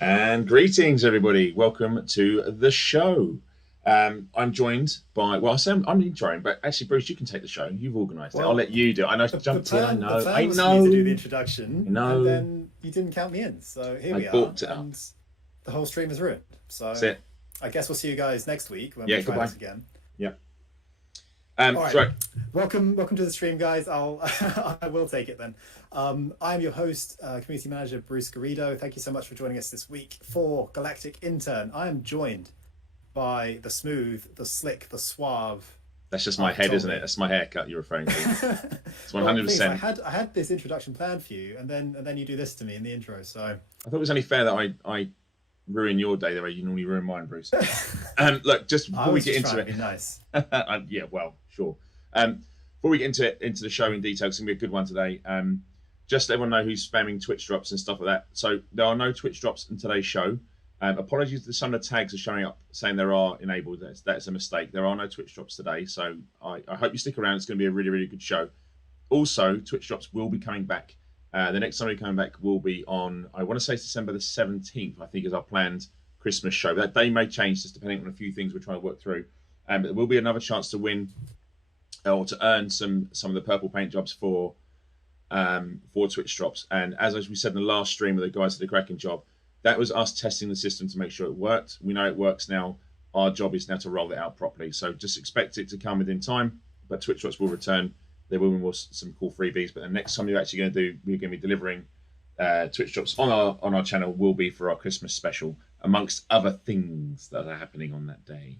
And greetings, everybody. Welcome to the show. I'm joined by, well, I'm introing, but actually, Bruce, you can take the show. You've organised it. I'll let Well, you do it. I know I the jumped in. I plan the know. plan I was for me to do the know. I introduction, and know. then you didn't count me in. So here I we are, balked it up. and the whole stream is ruined. That's So it. I guess we'll see you guys next week when we Yeah, try goodbye. this again. Yeah. All right, So, welcome to the stream, guys. I will take it then. I'm your host, community manager Bruce Garrido. Thank you so much for joining us this week for Galactic Intern. I am joined by the smooth, the slick, the suave. that's just my head, isn't it? That's my haircut you're referring to. It's Well, please, 100%. I had this introduction planned for you, and then you do this to me in the intro. So I thought it was only fair that I ruin your day the way you normally ruin mine, Bruce. Look, just I before we was get just into trying it, to be nice. yeah, well, sure. Before we get into the show in detail, it's gonna be a good one today. Just let everyone know who's spamming Twitch drops and stuff like that. So there are no Twitch drops in today's show. Apologies that some of the tags are showing up saying there are enabled. That's a mistake. There are no Twitch drops today. So I hope you stick around. It's going to be a really, really good show. Also, Twitch drops will be coming back. The next time we're coming back will be on, I want to say it's December the 17th, I think, is our planned Christmas show. That day may change just depending on a few things we're trying to work through. But there will be another chance to win or to earn some of the purple paint jobs for Twitch drops. And as we said in the last stream, where the guys did a cracking job, that was us testing the system to make sure it worked. We know it works now. Our job is now to roll it out properly. So just expect it to come within time. But Twitch drops will return. There will be some cool freebies. But the next time you're actually going to do, we're going to be delivering Twitch drops on our channel will be for our Christmas special, amongst other things that are happening on that day.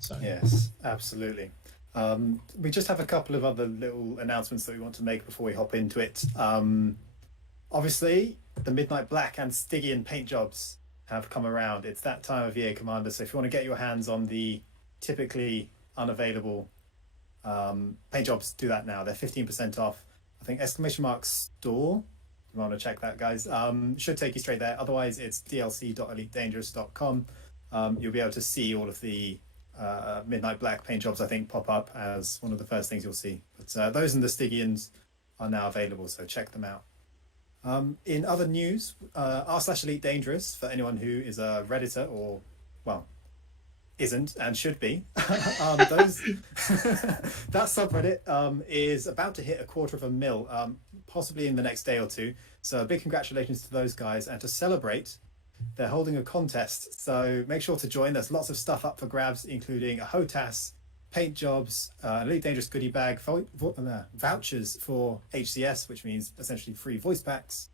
So Yes, absolutely. We just have a couple of other little announcements that we want to make before we hop into it. Obviously, the Midnight Black and Stygian paint jobs have come around. It's that time of year, Commander. So if you want to get your hands on the typically unavailable paint jobs, do that now. They're 15% off. I think !store. You want to check that, guys. Should take you straight there. Otherwise, it's dlc.elitedangerous.com. You'll be able to see all of the Midnight Black paint jobs, I think, pop up as one of the first things you'll see. But those and the Stygians are now available, so check them out. In other news, r/Elite Dangerous, for anyone who is a Redditor or, well, isn't and should be. Those that subreddit is about to hit 250,000, possibly in the next day or two. So big congratulations to those guys, and to celebrate, they're holding a contest. So make sure to join. There's lots of stuff up for grabs, including a HOTAS, paint jobs, Elite Dangerous goodie bag, vouchers for HCS, which means essentially free voice packs,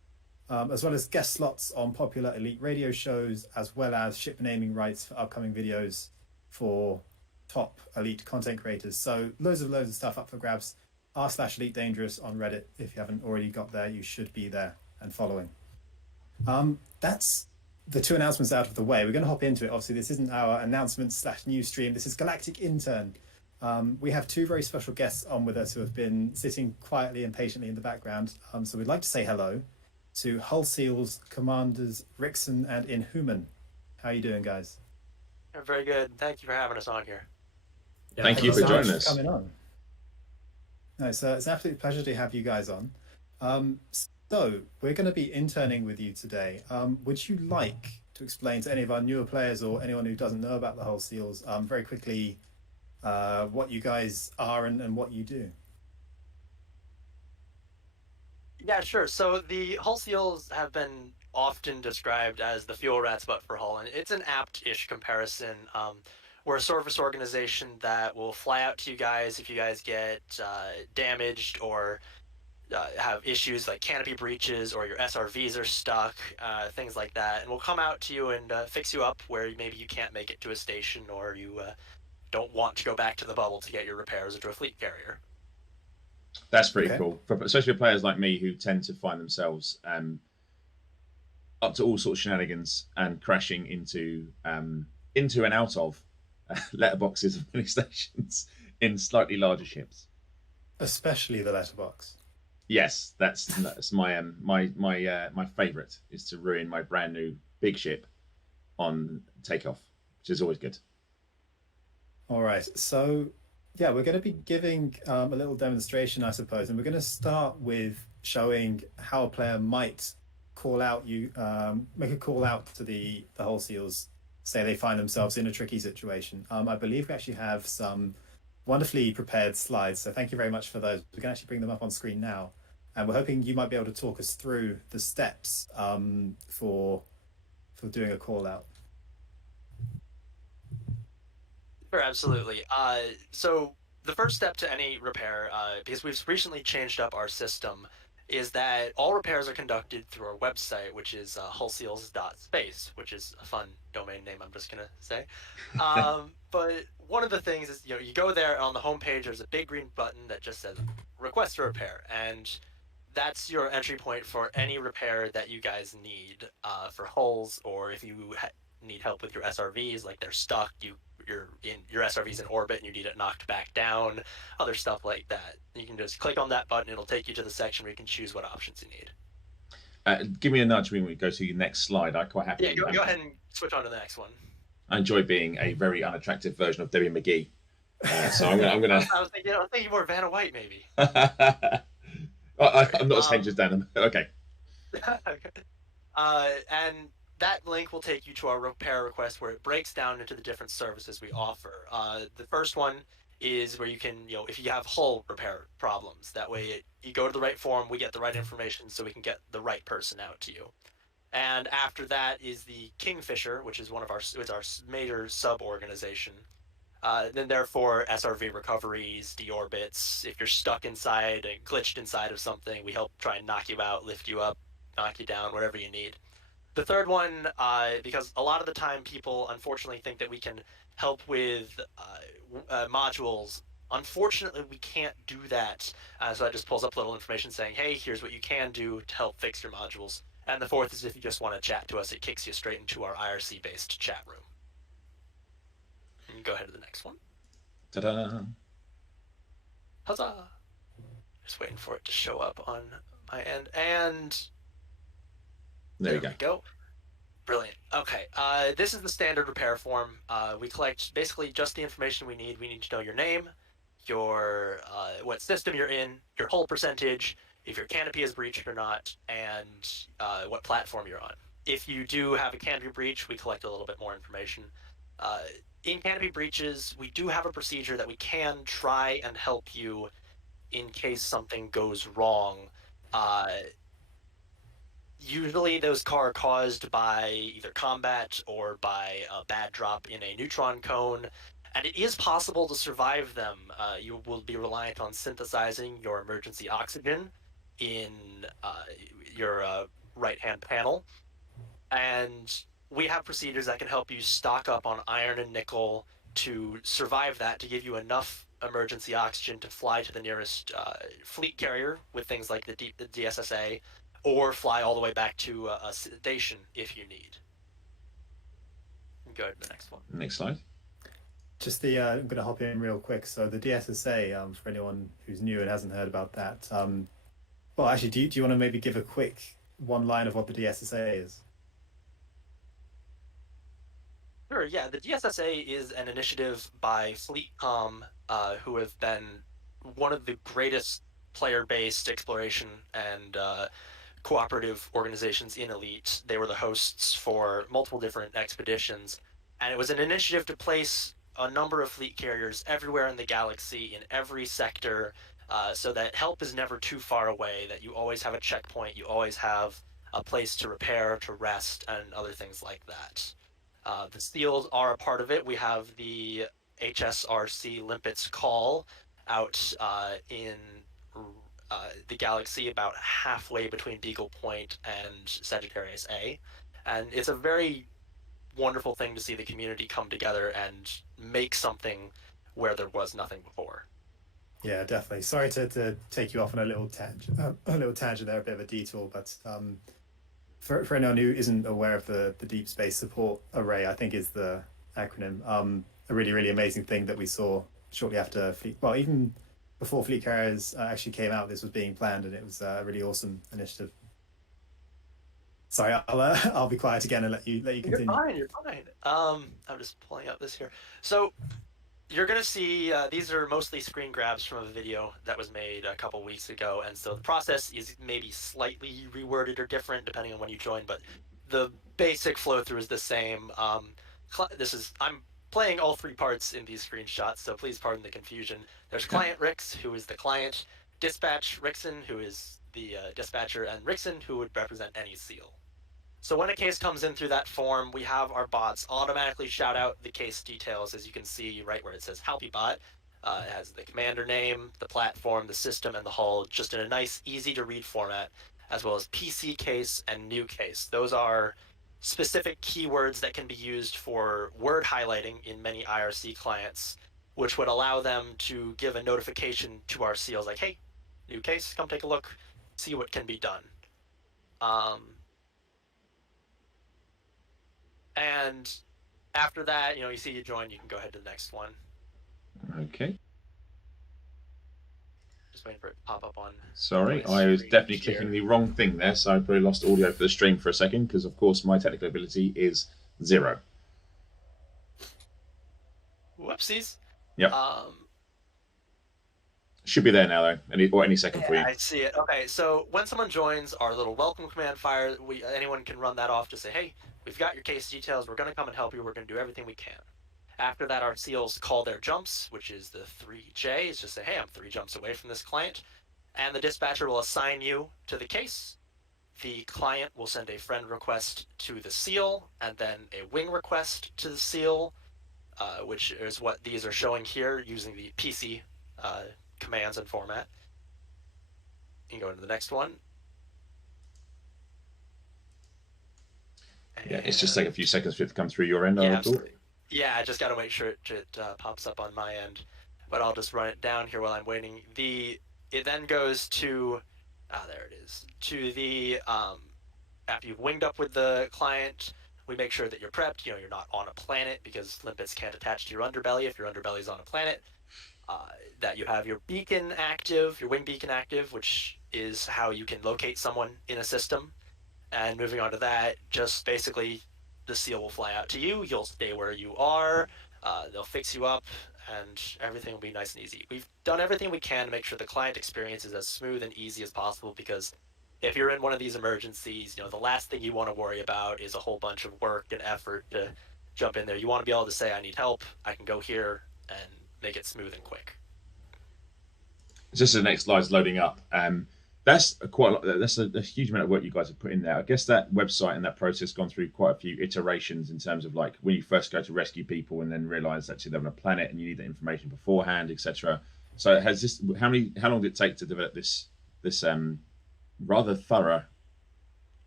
as well as guest slots on popular Elite radio shows, as well as ship naming rights for upcoming videos for top Elite content creators. So loads of stuff up for grabs. r/Elite Dangerous on Reddit. If you haven't already got there, you should be there and following. That's the two announcements out of the way. We're going to hop into it. Obviously, this isn't our announcement/news stream. This is Galactic Intern. We have two very special guests on with us who have been sitting quietly and patiently in the background. So we'd like to say hello to Hull Seals Commanders Rickson and Inhuman. How are you doing, guys? Very good. Thank you for having us on here. yeah, thank you for joining us. Coming on. No, it's an absolute pleasure to have you guys on. So we're going to be interning with you today. Would you like to explain to any of our newer players or anyone who doesn't know about the Hull Seals very quickly what you guys are and what you do? Yeah, sure. So the Hull Seals have been often described as the fuel rats, but for Hull, and it's an apt-ish comparison. We're a service organization that will fly out to you guys if you guys get damaged or have issues like canopy breaches or your SRVs are stuck, things like that. And we'll come out to you and fix you up where maybe you can't make it to a station or you don't want to go back to the bubble to get your repairs into a fleet carrier. That's pretty cool, especially for players like me who tend to find themselves up to all sorts of shenanigans and crashing into and out of letterboxes of many stations in slightly larger ships. Especially the letterbox. Yes, that's my my favourite is to ruin my brand new big ship on takeoff, which is always good. All right, so yeah, we're going to be giving a little demonstration, I suppose, and we're going to start with showing how a player might call out to the hull seals, say they find themselves in a tricky situation. I believe we actually have some wonderfully prepared slides, so thank you very much for those. We can actually bring them up on screen now, and we're hoping you might be able to talk us through the steps for doing a call out. Sure, absolutely. So the first step to any repair, because we've recently changed up our system, is that all repairs are conducted through our website, which is hullseals.space, which is a fun domain name, I'm just going to say. But one of the things is, you go there, and on the homepage, there's a big green button that just says request a repair. And that's your entry point for any repair that you guys need for hulls, or if you need help with your SRVs, like they're stuck, your SRV's in orbit and you need it knocked back down, other stuff like that. You can just click on that button, it'll take you to the section where you can choose what options you need. Give me a nudge when we go to your next slide. I'm quite happy. Yeah, go ahead and switch on to the next one. I enjoy being a very unattractive version of Debbie McGee. So I'm gonna. I was thinking more Vanna White, maybe. I'm not as hench as Dan. Okay. Okay. And that link will take you to our repair request, where it breaks down into the different services we offer. The first one is where you can, if you have hull repair problems, that way you go to the right form, we get the right information, so we can get the right person out to you. And after that is the Kingfisher, which is it's our major sub-organization. Then therefore, SRV recoveries, deorbits, if you're stuck inside and glitched inside of something, we help try and knock you out, lift you up, knock you down, whatever you need. The third one, because a lot of the time people unfortunately think that we can help with modules. Unfortunately, we can't do that. So that just pulls up a little information saying, hey, here's what you can do to help fix your modules. And the fourth is if you just want to chat to us, it kicks you straight into our IRC-based chat room. And go ahead to the next one. Ta-da! Huzzah! Just waiting for it to show up on my end. And there you go. Brilliant. Okay. This is the standard repair form. We collect basically just the information we need. We need to know your name, your what system you're in, your hull percentage, if your canopy is breached or not, and what platform you're on. If you do have a canopy breach, we collect a little bit more information. In canopy breaches, we do have a procedure that we can try and help you in case something goes wrong. Usually those are caused by either combat or by a bad drop in a neutron cone, and it is possible to survive them. You will be reliant on synthesizing your emergency oxygen in your right-hand panel, and we have procedures that can help you stock up on iron and nickel to survive that, to give you enough emergency oxygen to fly to the nearest fleet carrier with things like the DSSA, or fly all the way back to a station if you need. Go to the next one. Next slide. Just I'm going to hop in real quick. So the DSSA, for anyone who's new and hasn't heard about that, well, actually, do you want to maybe give a quick one line of what the DSSA is? Sure, yeah. The DSSA is an initiative by FleetCom, who have been one of the greatest player-based exploration and cooperative organizations in Elite. They were the hosts for multiple different expeditions, and it was an initiative to place a number of fleet carriers everywhere in the galaxy, in every sector, so that help is never too far away, that you always have a checkpoint, you always have a place to repair, to rest, and other things like that. The SEALs are a part of it. We have the HSRC Limpets call out in the galaxy, about halfway between Beagle Point and Sagittarius A, and it's a very wonderful thing to see the community come together and make something where there was nothing before. Yeah, definitely. Sorry to take you off on a little tangent there, a bit of a detour, but for anyone who isn't aware of the Deep Space Support Array, I think is the acronym, a really, really amazing thing that we saw shortly after even before fleet carriers actually came out. This was being planned, and it was a really awesome initiative. Sorry, I'll be quiet again and let you continue. You're fine. I'm just pulling up this here. So you're going to see these are mostly screen grabs from a video that was made a couple weeks ago, and so the process is maybe slightly reworded or different depending on when you join, but the basic flow through is the same. I'm playing all three parts in these screenshots, so please pardon the confusion. There's client Rix, who is the client, dispatch Rixon, who is the dispatcher, and Rixon, who would represent any seal. So when a case comes in through that form, we have our bots automatically shout out the case details, as you can see right where it says HalpyBot. It has the commander name, the platform, the system, and the hull, just in a nice, easy to read format, as well as PC case and new case. Those are specific keywords that can be used for word highlighting in many IRC clients, which would allow them to give a notification to our seals like, hey, new case, come take a look, see what can be done. And after that, you see you join, you can go ahead to the next one. Okay. Just waiting for it to pop up on. Sorry, I was definitely clicking the wrong thing there, so I probably lost audio for the stream for a second, because of course my technical ability is 0. Whoopsies. Yep. Should be there now though, any second for you. I see it. Okay, so when someone joins, our little welcome command fire, anyone can run that off to say, hey, we've got your case details, we're going to come and help you, we're going to do everything we can. After that, our seals call their jumps, which is the 3J. It's just say, hey, I'm 3 jumps away from this client. And the dispatcher will assign you to the case. The client will send a friend request to the seal, and then a wing request to the seal, which is what these are showing here using the PC commands and format. You can go into the next one. Yeah, it's just take a few seconds for it to come through your end. Yeah, absolutely. Yeah, I just got to make sure it pops up on my end, but I'll just run it down here while I'm waiting. It then goes to, there it is, to the, after you've winged up with the client, we make sure that you're prepped, you're not on a planet, because limpets can't attach to your underbelly if your underbelly's on a planet, that you have your beacon active, your wing beacon active, which is how you can locate someone in a system. And moving on to that, just basically the seal will fly out to you, you'll stay where you are, they'll fix you up, and everything will be nice and easy. We've done everything we can to make sure the client experience is as smooth and easy as possible, because if you're in one of these emergencies, the last thing you want to worry about is a whole bunch of work and effort to jump in there. You want to be able to say, I need help, I can go here, and make it smooth and quick. Just the next slide's loading up. That's a huge amount of work you guys have put in there. I guess that website and that process gone through quite a few iterations in terms of like when you first go to rescue people and then realize actually they're on a planet and you need that information beforehand, etc. So has this how long did it take to develop this rather thorough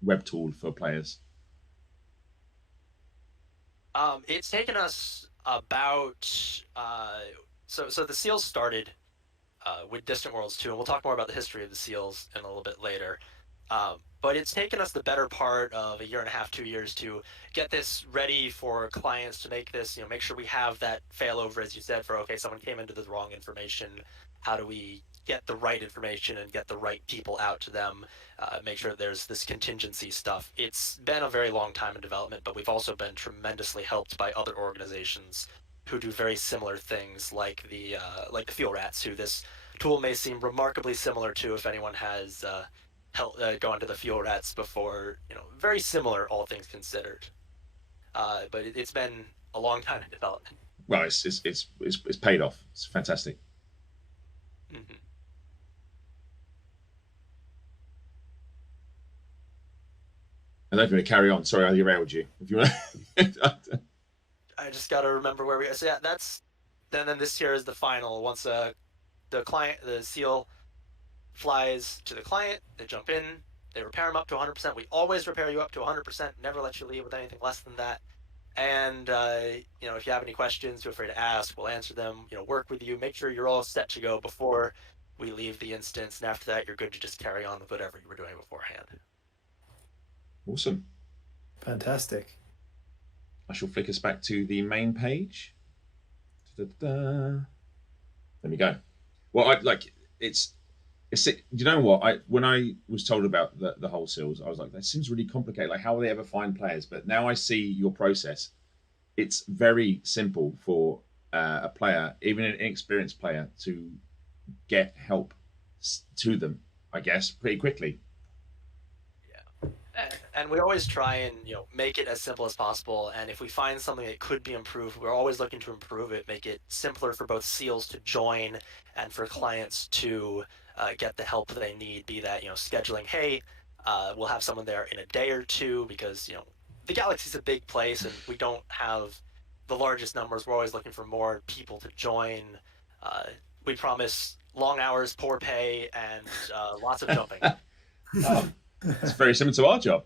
web tool for players? It's taken us about so the seals started with Distant Worlds 2, and we'll talk more about the history of the seals in a little bit later. But it's taken us the better part of a year and a half, 2 years to get this ready for clients, to make this, make sure we have that failover, as you said, for, okay, someone came into the wrong information. How do we get the right information and get the right people out to them? Make sure there's this contingency stuff. It's been a very long time in development, but we've also been tremendously helped by other organizations who do very similar things, like the Fuel Rats, who this tool may seem remarkably similar to if anyone has gone to the Fuel Rats before. Very similar, all things considered. But it's been a long time in development. Well, it's paid off. It's fantastic. Mm-hmm. I don't want to carry on. Sorry, I derailed you. If you want to... I just got to remember where we are. So yeah, then this here is the final. Once the seal flies to the client, they jump in, they repair them up to 100%. We always repair you up to 100%, never let you leave with anything less than that. And if you have any questions, feel free to ask. We'll answer them. Work with you. Make sure you're all set to go before we leave the instance. And after that, you're good to just carry on with whatever you were doing beforehand. Awesome. Fantastic. I shall flick us back to the main page. There we go. Well, it's you know what? When I was told about the whole seals, I was like, that seems really complicated. Like, how will they ever find players? But now I see your process. It's very simple for a player, even an inexperienced player, to get help to them, I guess, pretty quickly. And we always try and make it as simple as possible. And if we find something that could be improved, we're always looking to improve it, make it simpler for both SEALs to join and for clients to get the help they need. Be that scheduling, hey, we'll have someone there in a day or two, because the Galaxy's a big place and we don't have the largest numbers. We're always looking for more people to join. We promise long hours, poor pay, and lots of jumping. It's very similar to our job.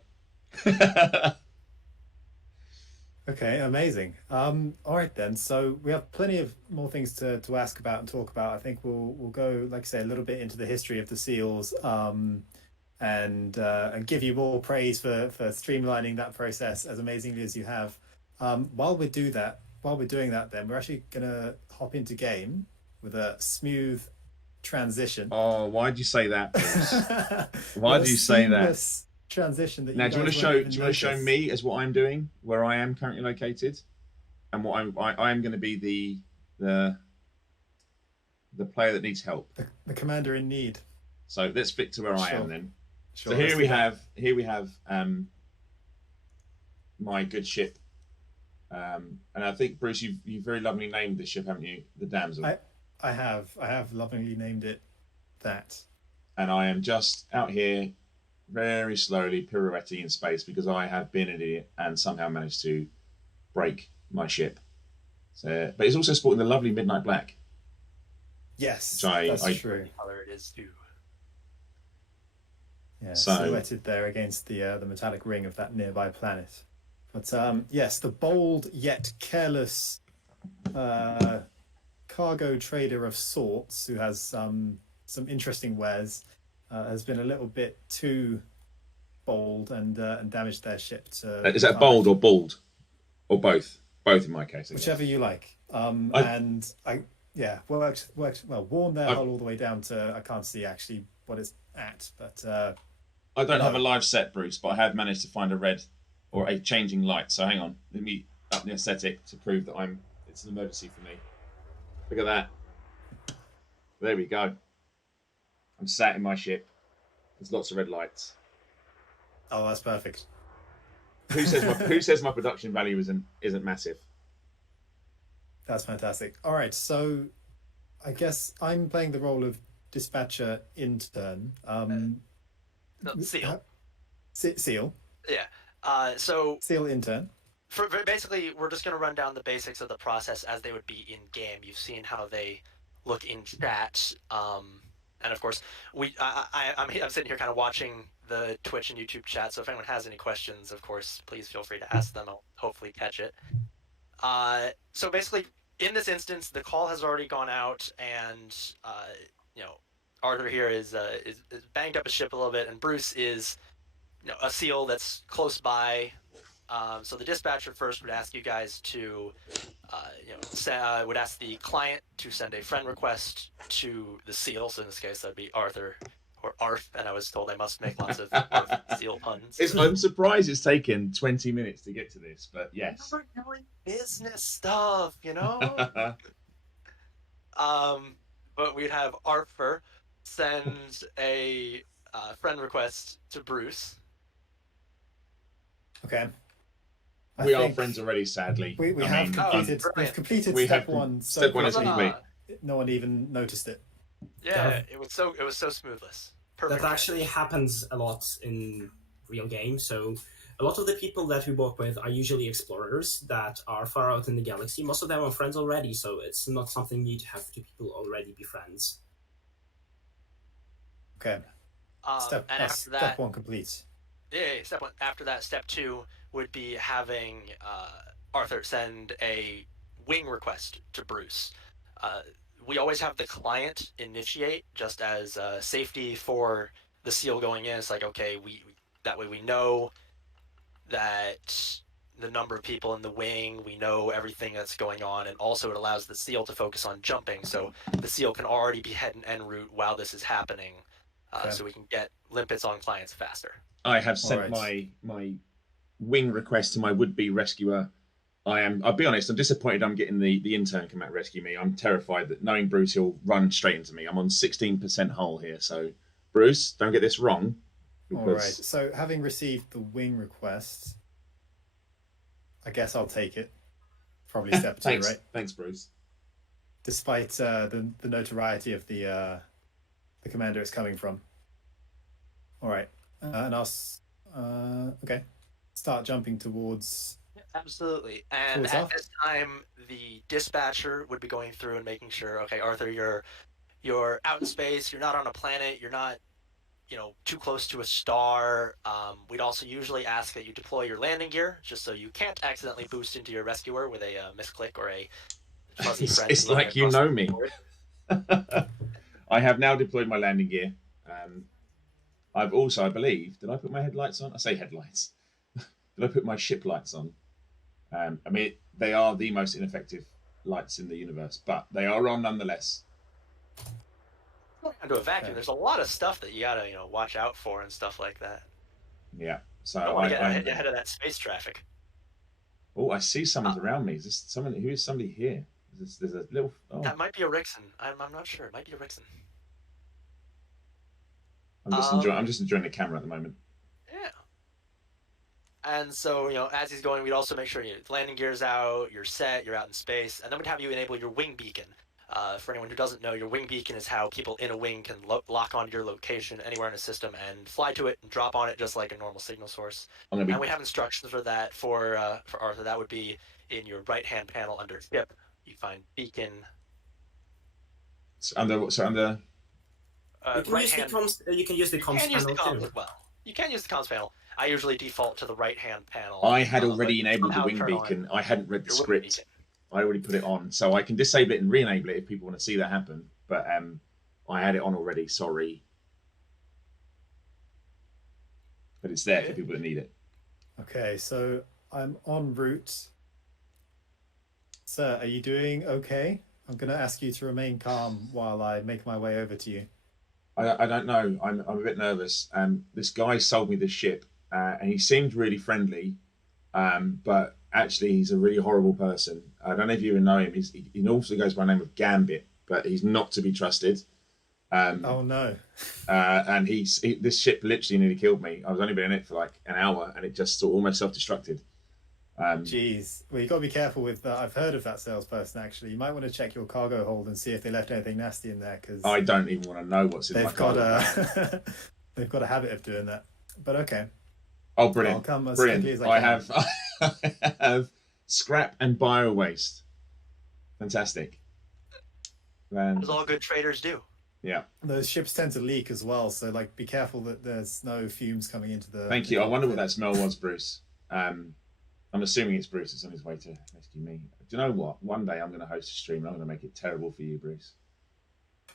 Okay, amazing. All right then. So we have plenty of more things to ask about and talk about. I think we'll go, like I say, a little bit into the history of the SEALs, and give you more praise for streamlining that process as amazingly as you have. While we're doing that, then we're actually gonna hop into game with a smooth transition. Oh, why'd you say that, Bruce? Why do you say that? Transition that now, do you want to show me as what I'm doing, where I am currently located, and what I am going to be the player that needs help, the commander in need. So let's flick to where I am then. Sure, so here we have my good ship, and I think, Bruce, you've very lovingly named this ship, haven't you? The Damsel. I have lovingly named it that. And I am just out here very slowly pirouetting in space because I have been an idiot and somehow managed to break my ship. So, but it's also sporting the lovely midnight black. Yes, that's true. Color it is too. Yeah, silhouetted there against the metallic ring of that nearby planet. But yes, the bold yet careless cargo trader of sorts, who has some interesting wares, has been a little bit too bold and damaged their ship to. Is that bold or bald, or both? Both in my case. Whichever you like. And I worked well. Worn their hull all the way down to, I can't see actually what it's at, but I don't have a live set, Bruce, but I have managed to find a red or a changing light. So hang on, let me up the aesthetic to prove that it's an emergency for me. Look at that. There we go. I'm sat in my ship. There's lots of red lights. Oh, that's perfect. Who says my production value isn't massive? That's fantastic. All right, so I guess I'm playing the role of dispatcher intern. Seal. Seal. Yeah. So Seal intern. Basically, we're just going to run down the basics of the process as they would be in game. You've seen how they look in chat, and of course, I'm sitting here kind of watching the Twitch and YouTube chat. So if anyone has any questions, of course, please feel free to ask them. I'll hopefully catch it. So basically, in this instance, the call has already gone out, and Arthur here is banged up his ship a little bit, and Bruce is a SEAL that's close by. So the dispatcher first would ask you guys to, would ask the client to send a friend request to the SEAL. So in this case, that'd be Arthur or Arth, and I was told I must make lots of SEAL puns. I'm surprised it's taken 20 minutes to get to this, but yes. We're doing business stuff, But we'd have Arthur send a friend request to Bruce. Okay. We are friends already, sadly. We've completed step one. Step one is complete. No one even noticed it. Yeah, it was so smoothless. Perfect. That actually happens a lot in real game. So a lot of the people that we work with are usually explorers that are far out in the galaxy. Most of them are friends already, so it's not something you need to have two people already be friends. Okay. Step one complete. Yeah, step one. After that, step two would be having Arthur send a wing request to Bruce. We always have the client initiate, just as safety for the SEAL going in. It's like, okay, that way we know that the number of people in the wing, we know everything that's going on, and also it allows the SEAL to focus on jumping, so the SEAL can already be head and en route while this is happening, so we can get limpets on clients faster. I have sent my wing request to my would-be rescuer, I'll be honest, I'm disappointed I'm getting the intern come out and rescue me. I'm terrified that knowing Bruce, he'll run straight into me. I'm on 16% hull here, so Bruce, don't get this wrong. All right. So having received the wing request, I guess I'll take it. Probably step 2, Thanks. right? Thanks, Bruce. Despite the notoriety of the commander it's coming from. All right. And I'll okay. Start jumping towards. Absolutely. And at this time, the dispatcher would be going through and making sure, okay, Arthur, you're out in space, you're not on a planet, you're not, too close to a star. We'd also usually ask that you deploy your landing gear, just so you can't accidentally boost into your rescuer with a misclick or a fuzzy friend. It's like you know me. I have now deployed my landing gear. I've also, I believe, did I put my headlights on? I say headlights. Did I put my ship lights on? I mean, they are the most ineffective lights in the universe, but they are on nonetheless. Into a vacuum, there's a lot of stuff that you gotta, watch out for and stuff like that. Yeah, so I don't want to get ahead of that space traffic. Oh, I see someone's around me. Is this someone? Who is somebody here? There's a little. Oh. That might be a Rixon. I'm not sure. It might be a Rixon. I'm just enjoying the camera at the moment. Yeah. And so, as he's going, we'd also make sure your landing gear's out, you're set, you're out in space, and then we'd have you enable your wing beacon. For anyone who doesn't know, your wing beacon is how people in a wing can lock onto your location anywhere in a system and fly to it and drop on it just like a normal signal source. And we have instructions for that for Arthur. That would be in your right-hand panel under ship. You find beacon. Under. You can use the comms panel too. Well, you can use the comms panel. I usually default to the right-hand panel. I had already enabled the wing beacon. I hadn't read the script. I already put it on, so I can disable it and re-enable it if people want to see that happen. But I had it on already. Sorry, but it's there for people that need it. Okay, so I'm en route. Sir, are you doing okay? I'm going to ask you to remain calm while I make my way over to you. I don't know. I'm a bit nervous. This guy sold me this ship, and he seemed really friendly, but actually he's a really horrible person. I don't know if you even know him. He also goes by the name of Gambit, but he's not to be trusted. Oh no! And this ship literally nearly killed me. I was only been in it for like an hour, and it just sort of almost self-destructed. Jeez, well, you got to be careful with that. I've heard of that salesperson. Actually, you might want to check your cargo hold and see if they left anything nasty in there. Because I don't even want to know what's in my cargo. They've got a habit of doing that. But okay. Oh, brilliant! I'll come as Brilliant. quickly as I have scrap and bio waste. Fantastic. As all good traders do. Yeah. Those ships tend to leak as well, so be careful that there's no fumes coming into the. Thank you. I wonder what that smell was, Bruce. I'm assuming it's Bruce that's on his way to rescue me. Do you know what? One day I'm going to host a stream and I'm going to make it terrible for you, Bruce.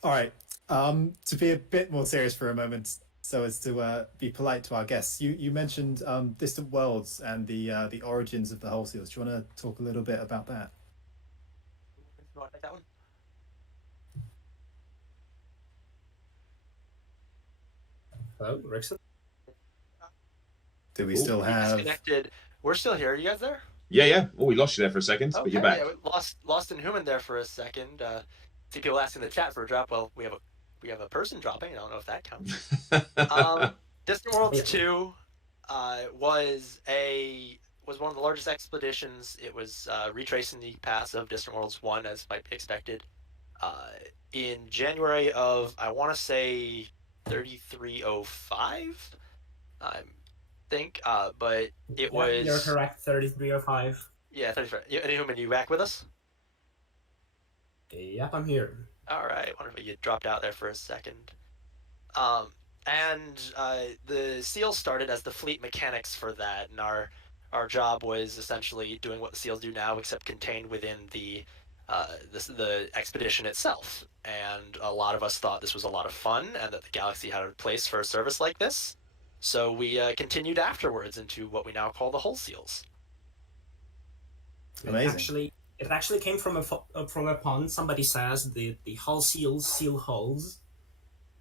All right. To be a bit more serious for a moment, so as to be polite to our guests, you mentioned distant worlds and the origins of the whole seals. Do you want to talk a little bit about that? You want to take that one? Hello, Rixon? Do we still have? Disconnected. We're still here. Are you guys there? Yeah. Oh, we lost you there for a second, but you're back. Yeah, we lost in human there for a second. See people asking in the chat for a drop. Well, we have a person dropping. I don't know if that counts. Distant Worlds 2 was one of the largest expeditions. It was retracing the paths of Distant Worlds 1 as might be expected. In January of, I want to say 3305. But it was. You're correct, 3305. Yeah, 33. Human, you back with us? Yep, I'm here. All right. Wonder if you dropped out there for a second. The SEALs started as the fleet mechanics for that, and our job was essentially doing what the SEALs do now, except contained within the expedition itself. And a lot of us thought this was a lot of fun, and that the galaxy had a place for a service like this. So we continued afterwards into what we now call the Hull Seals. Amazing. It actually came from a pun. Somebody says the Hull Seals seal hulls,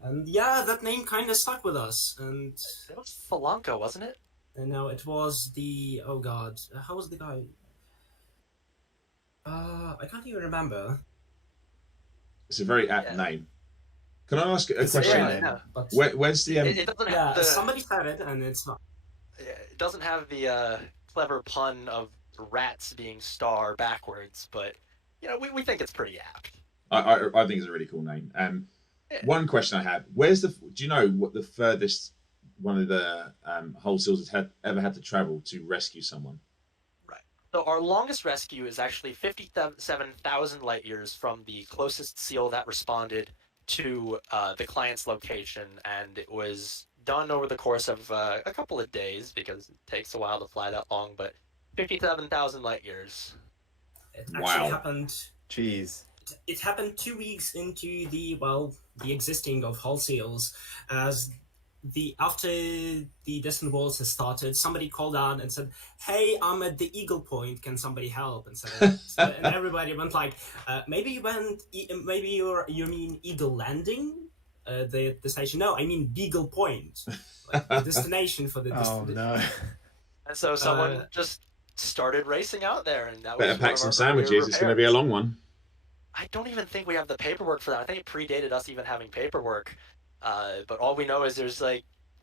and yeah, that name kind of stuck with us. And it was Falanco, wasn't it? And no, it was the how was the guy? I can't even remember. It's a very apt Yeah. name. Can I ask a It's a question? great name. Yeah. But Where's the It doesn't have the somebody said it, and it's not. it doesn't have the clever pun of rats being star backwards, but we think it's pretty apt. I think it's a really cool name. Yeah. One question I have: Where's the? Do you know what the furthest one of the hull seals has ever had to travel to rescue someone? Right. So our longest rescue is actually 57,000 light years from the closest seal that responded to the client's location, and it was done over the course of a couple of days because it takes a while to fly that long, but 57,000 light years. It actually Wow. happened. Jeez. It happened 2 weeks into the existing of hull seals, as after the distant worlds has started, somebody called out and said, "Hey, I'm at the Eagle Point. Can somebody help?" And and everybody went like, "Maybe you mean Eagle Landing, the station? No, I mean Beagle Point, like the destination for the." Oh no. And so someone just started racing out there, and that Better was pack some sandwiches. It's going to be a long one. I don't even think we have the paperwork for that. I think it predated us even having paperwork. But all we know is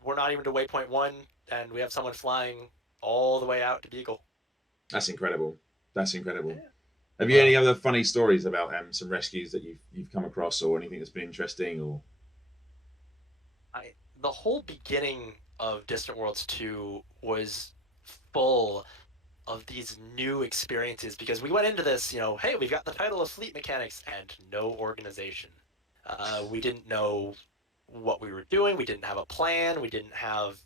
we're not even to waypoint 1, and we have someone flying all the way out to Beagle. That's incredible. That's incredible. Yeah. Have you any other funny stories about some rescues that you've come across, or anything that's been interesting? Or the whole beginning of Distant Worlds 2 was full of these new experiences, because we went into this, hey, we've got the title of fleet mechanics and no organization. We didn't know what we were doing. We didn't have a plan. We didn't have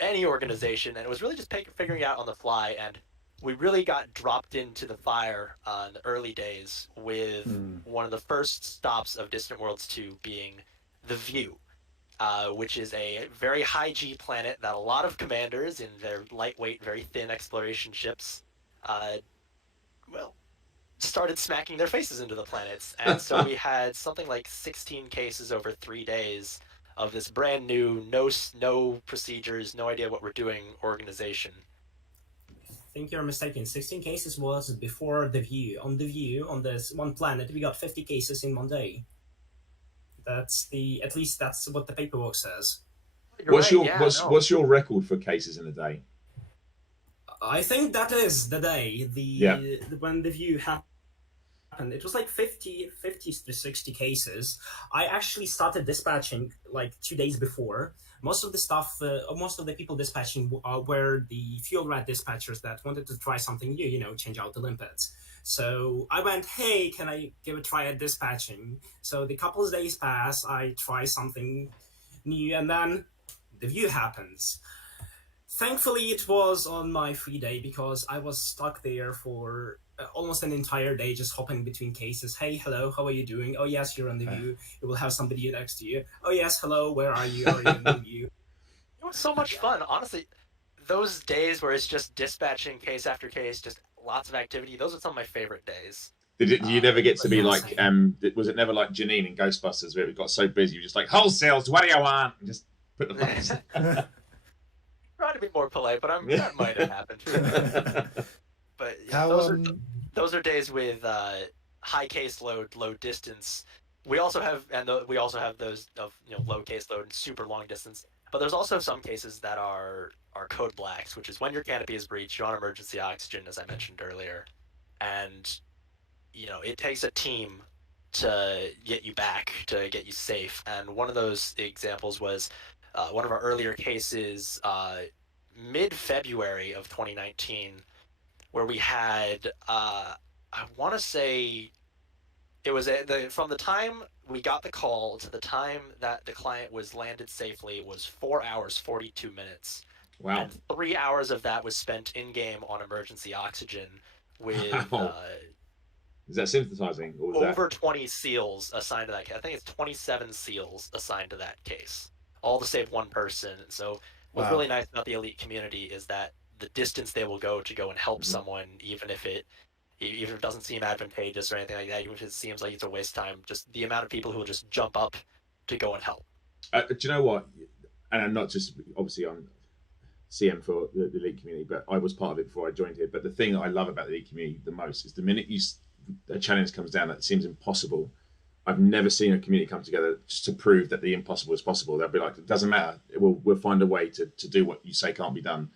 any organization, and it was really just figuring it out on the fly. And we really got dropped into the fire in the early days with one of the first stops of Distant Worlds 2 being the View, which is a very high G planet that a lot of commanders in their lightweight, very thin exploration ships, started smacking their faces into the planets. And so we had something like 16 cases over 3 days of this brand new, no procedures, no idea what we're doing organization. I think you're mistaken. 16 cases was before the View. On the View, on this one planet, we got 50 cases in one day. At least that's what the paperwork says. what's your record for cases in a day? I think that is the day when the View happened. It was like 50 to 60 cases. I actually started dispatching like 2 days before. Most of the people dispatching were the fuel rat dispatchers that wanted to try something new, change out the limpets. So I went, hey, can I give a try at dispatching? So the couple of days pass, I try something new, and then the View happens. Thankfully, it was on my free day, because I was stuck there for almost an entire day, just hopping between cases. Hey, hello, how are you doing? Oh, yes, you're on the View. You will have somebody next to you. Oh, yes, hello, where are you? Are you in the View? It was so much fun. Honestly, those days where it's just dispatching case after case, just lots of activity, those are some of my favorite days. Did you never get to be like, was it never like Janine in Ghostbusters, where it got so busy, you were just like, whole sales, what do you want? And just put the buttons. Try to be more polite, but that might have happened. But yeah, those are days with high caseload, low distance. We also have those of low caseload and super long distance. But there's also some cases that are code blacks, which is when your canopy is breached, you're on emergency oxygen, as I mentioned earlier, and it takes a team to get you back, to get you safe. And one of those examples was one of our earlier cases, mid-February of 2019, where we had, I want to say, it was from the time we got the call to the time that the client was landed safely, it was 4 hours, 42 minutes. Wow. And 3 hours of that was spent in-game on emergency oxygen with... Is that synthesizing? Or was over 20 seals assigned to that case. I think it's 27 seals assigned to that case, all to save one person. So what's really nice about the elite community is that the distance they will go to go and help someone, even if it doesn't seem advantageous or anything like that, even if it seems like it's a waste of time, just the amount of people who will just jump up to go and help. Do you know what? And I'm not just, obviously, CM for the Elite community, but I was part of it before I joined here. But the thing I love about the Elite community the most is the minute a challenge comes down that seems impossible, I've never seen a community come together just to prove that the impossible is possible. They'll be like, it doesn't matter. We'll find a way to do what you say can't be done.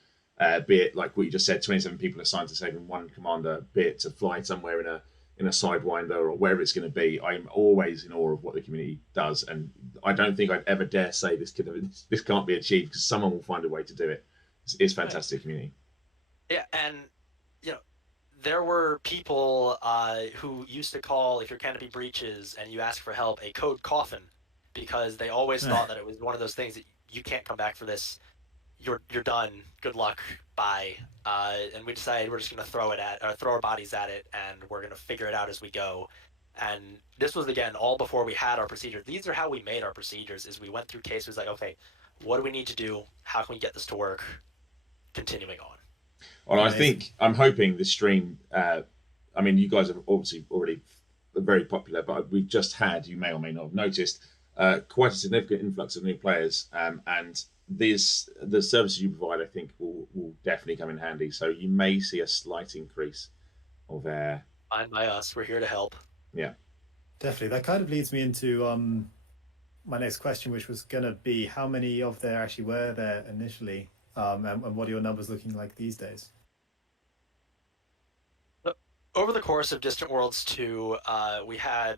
Be it like what you just said, 27 people assigned to saving one commander, be it to fly somewhere in a sidewinder or wherever it's going to be. I'm always in awe of what the community does, and I don't think I'd ever dare say this can't be achieved, because someone will find a way to do it. It's fantastic community. Yeah, and there were people who used to call, if your canopy breaches and you ask for help, a code coffin, because they always thought that it was one of those things that you can't come back for this. You're done. Good luck. Bye. And we decided we're just going to throw our bodies at it, and we're going to figure it out as we go. And this was, again, all before we had our procedures. These are how we made our procedures, is we went through cases like, okay, what do we need to do? How can we get this to work? Continuing on. Well, I'm hoping this stream, I mean, you guys are obviously already very popular, but we've just had, you may or may not have noticed, quite a significant influx of new players, and the services you provide, I think, will definitely come in handy. So you may see a slight increase of Fine by us. We're here to help. Yeah, definitely. That kind of leads me into my next question, which was going to be, how many of there actually were there initially, and what are your numbers looking like these days? Over the course of Distant Worlds 2, we had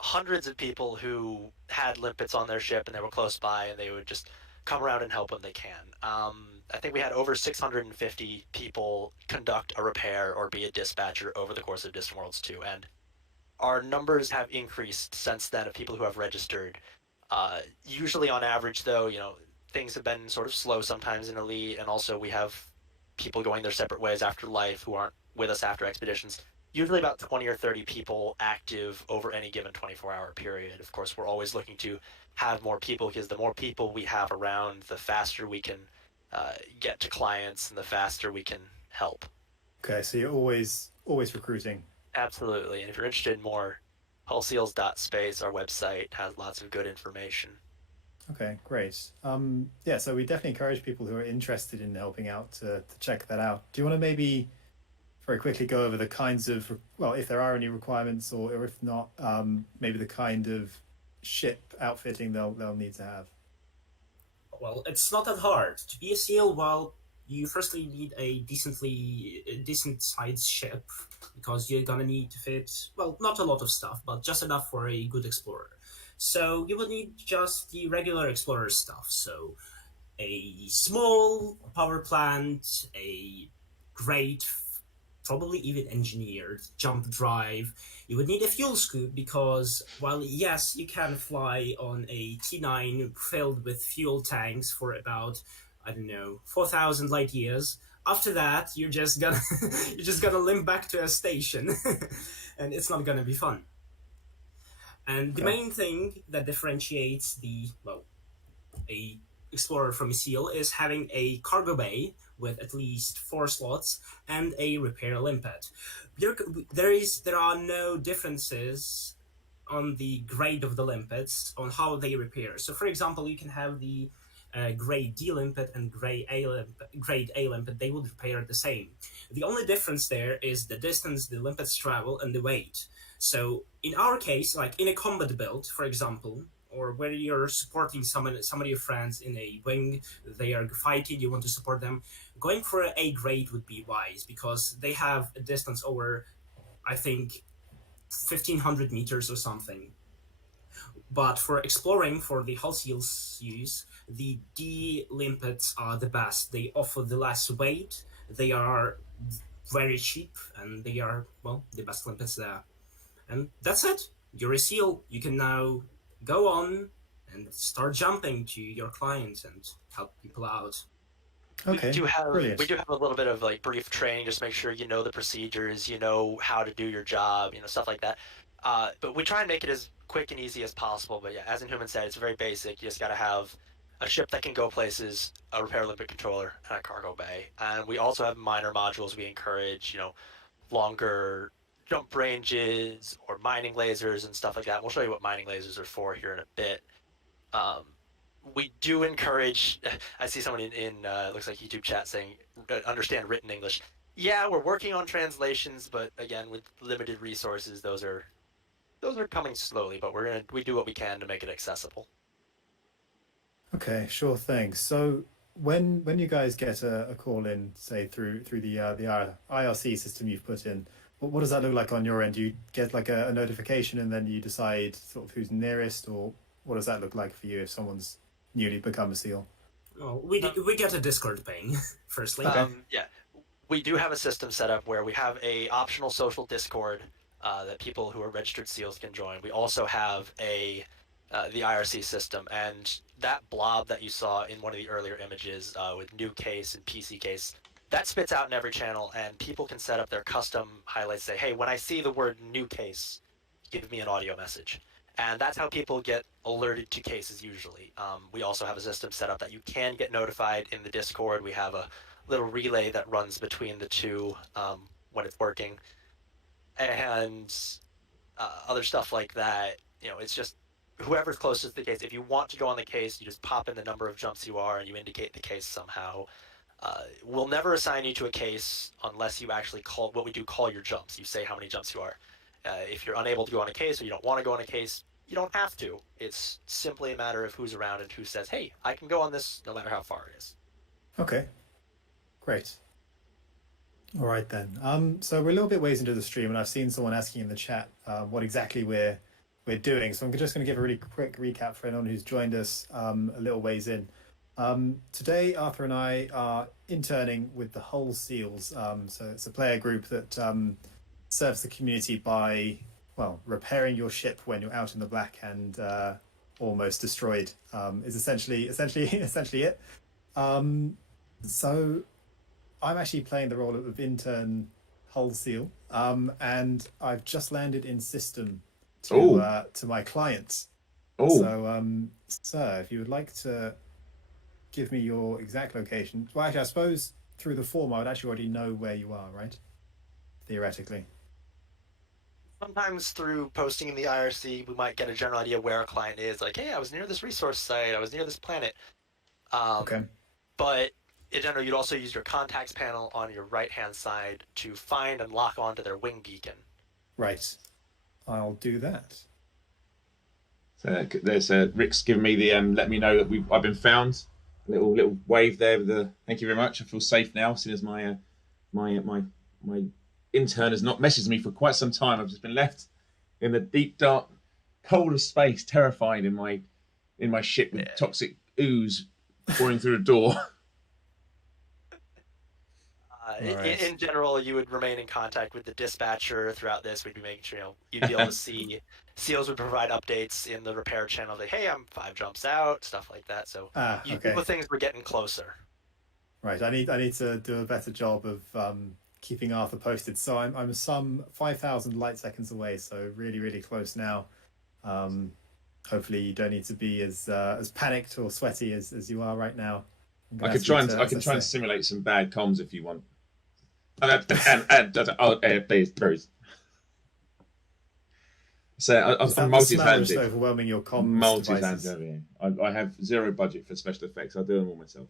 hundreds of people who had limpets on their ship and they were close by, and they would just come around and help when they can. I think we had over 650 people conduct a repair or be a dispatcher over the course of Distant Worlds 2, and our numbers have increased since then of people who have registered. Usually on average, though, things have been sort of slow sometimes in Elite, and also we have people going their separate ways after life who aren't with us after expeditions. Usually about 20 or 30 people active over any given 24-hour period. Of course, we're always looking to have more people, because the more people we have around, the faster we can get to clients and the faster we can help. Okay, so you're always recruiting. Absolutely, and if you're interested in more, hullseals.space, our website, has lots of good information. Okay, great. Yeah, so we definitely encourage people who are interested in helping out to check that out. Do you want to maybe very quickly go over the kinds of, well, if there are any requirements, or if not, maybe the kind of ship outfitting they'll need to have? Well, it's not that hard. To be a SEAL, well, you firstly need a decent sized ship, because you're gonna need to fit, well, not a lot of stuff, but just enough for a good explorer. So you would need just the regular explorer stuff. So a small power plant, a great, probably even engineered jump drive. You would need a fuel scoop, because while yes, you can fly on a T9 filled with fuel tanks for about, I don't know, 4,000 light years. After that, you're just gonna limp back to a station, and it's not gonna be fun. And the main thing that differentiates a explorer from a SEAL is having a cargo bay with at least 4 slots and a repair limpet. There are no differences on the grade of the limpets on how they repair. So, for example, you can have the grade D limpet and grade A limpet. They would repair the same. The only difference there is the distance the limpets travel and the weight. So in our case, like in a combat build, for example, or where you're supporting some of your friends in a wing, they are fighting, you want to support them, going for an A grade would be wise, because they have a distance over, I think, 1,500 meters or something. But for exploring, for the Hull Seals use, the D limpets are the best. They offer the less weight, they are very cheap, and they are, well, the best limpets there. And that's it. You're a SEAL. You can now go on and start jumping to your clients and help people out. Okay, we do have brilliant. a little bit of like brief training, just make sure you know the procedures, you know how to do your job, stuff like that. But we try and make it as quick and easy as possible. But yeah, as Inhuman said, it's very basic. You just got to have a ship that can go places, a repair limpet controller, and a cargo bay. And we also have minor modules. We encourage, longer jump ranges or mining lasers and stuff like that. We'll show you what mining lasers are for here in a bit. we do encourage. I see someone in looks like YouTube chat saying understand written English. Yeah, we're working on translations, but again, with limited resources, those are coming slowly. But we do what we can to make it accessible. Okay, sure thing. So when you guys get a call in, say through the IRC system you've put in, what does that look like on your end? Do you get like a notification and then you decide sort of who's nearest, or what does that look like for you if someone's newly become a SEAL? Well, we get a Discord ping, firstly. Yeah, we do have a system set up where we have a optional social Discord that people who are registered SEALs can join. We also have the IRC system, and that blob that you saw in one of the earlier images with new case and PC case, that spits out in every channel, and people can set up their custom highlights. Say, hey, when I see the word new case, give me an audio message. And that's how people get alerted to cases usually. We also have a system set up that you can get notified in the Discord. We have a little relay that runs between the two when it's working. And other stuff like that. It's just whoever's closest to the case. If you want to go on the case, you just pop in the number of jumps you are and you indicate the case somehow. We'll never assign you to a case unless you actually call your jumps. You say how many jumps you are. If you're unable to go on a case or you don't want to go on a case, you don't have to. It's simply a matter of who's around and who says, hey, I can go on this no matter how far it is. Okay, great. All right then. So we're a little bit ways into the stream, and I've seen someone asking in the chat what exactly we're doing. So I'm just going to give a really quick recap for anyone who's joined us a little ways in. Today, Arthur and I are interning with the Hull Seals. So it's a player group that serves the community by, well, repairing your ship when you're out in the black and almost destroyed. Is essentially it. So I'm actually playing the role of intern Hull Seal, and I've just landed in system to my client. So, sir, if you would like to give me your exact location. Well, actually, I suppose through the form, I would actually already know where you are, right? Theoretically. Sometimes through posting in the IRC, we might get a general idea where a client is. Like, hey, I was near this resource site. I was near this planet. Okay. But in general, you'd also use your contacts panel on your right-hand side to find and lock onto their wing beacon. Right. I'll do that. So there's Rick's giving me the let me know that I've been found. A little wave there with the thank you very much. I feel safe now, as soon as my intern has not messaged me for quite some time. I've just been left in the deep dark cold of space, terrified in my ship with toxic ooze pouring through a door. Right. In general, you would remain in contact with the dispatcher throughout this. We'd be making sure you'd be able to see. SEALs would provide updates in the repair channel. Like, hey, I'm 5 jumps out, stuff like that. So okay. things were getting closer. Right. I need to do a better job of keeping Arthur posted. So I'm some 5,000 light seconds away. So really, really close now. Hopefully you don't need to be as panicked or sweaty as you are right now. I can try and simulate some bad comms if you want. Please. So I'm multi-talented. Overwhelming your comms. Multi-talented. I have zero budget for special effects. I do them all myself.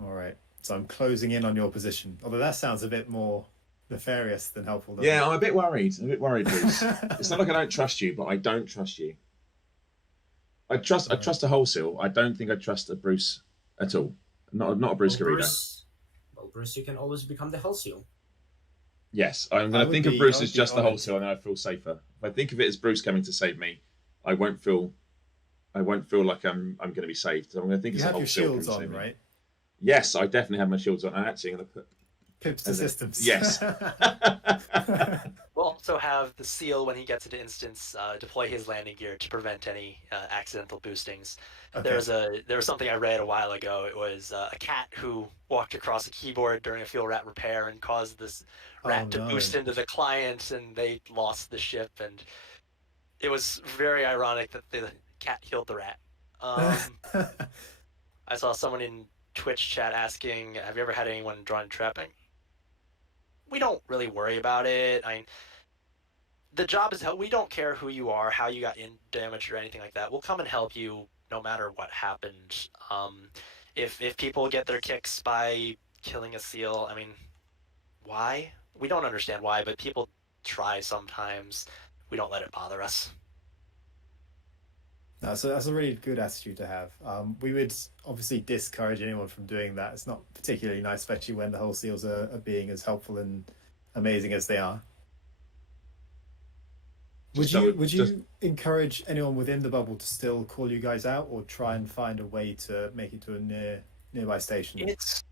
All right. So I'm closing in on your position. Although that sounds a bit more nefarious than helpful. Yeah, I'm a bit worried. Bruce. It's not like I don't trust you, but I don't trust you. I trust a wholesale. I don't think I trust a Bruce at all. Not a Bruce Garrido. Bruce, you can always become the wholesale. Yes, I'm going to think of Bruce as just the wholesale, and I feel safer. If I think of it as Bruce coming to save me, I won't feel like I'm going to be saved. So I'm going to think it's a wholesale. You have your shields on, right? Yes, I definitely have my shields on. I'm actually going to put Pips to systems. Yes. We'll also have the SEAL, when he gets into instance, deploy his landing gear to prevent any accidental boostings. Okay. There was something I read a while ago. It was a cat who walked across a keyboard during a fuel rat repair and caused this rat to boost into the client, and they lost the ship. And it was very ironic that the cat killed the rat. I saw someone in Twitch chat asking, have you ever had anyone drawn trapping? We don't really worry about it. the job is help. We don't care who you are, how you got in damaged or anything like that. We'll come and help you no matter what happened. If people get their kicks by killing a seal, I mean, why? We don't understand why, but people try sometimes. We don't let it bother us. No, so that's a really good attitude to have. We would obviously discourage anyone from doing that. It's not particularly nice, especially when the whole seals are being as helpful and amazing as they are. Would you encourage anyone within the bubble to still call you guys out, or try and find a way to make it to a nearby station? It's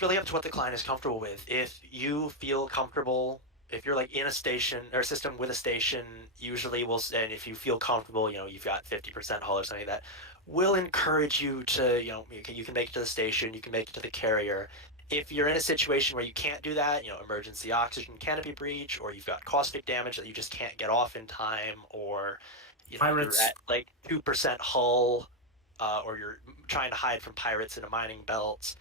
really up to what the client is comfortable with. If you feel comfortable, if you're like in a station or a system with a station, usually and if you feel comfortable, you've got 50% hull or something like that, we'll encourage you to, you can make it to the station, you can make it to the carrier. If you're in a situation where you can't do that, emergency oxygen canopy breach, or you've got caustic damage that you just can't get off in time, or you're at like 2% hull, or you're trying to hide from pirates in a mining belt,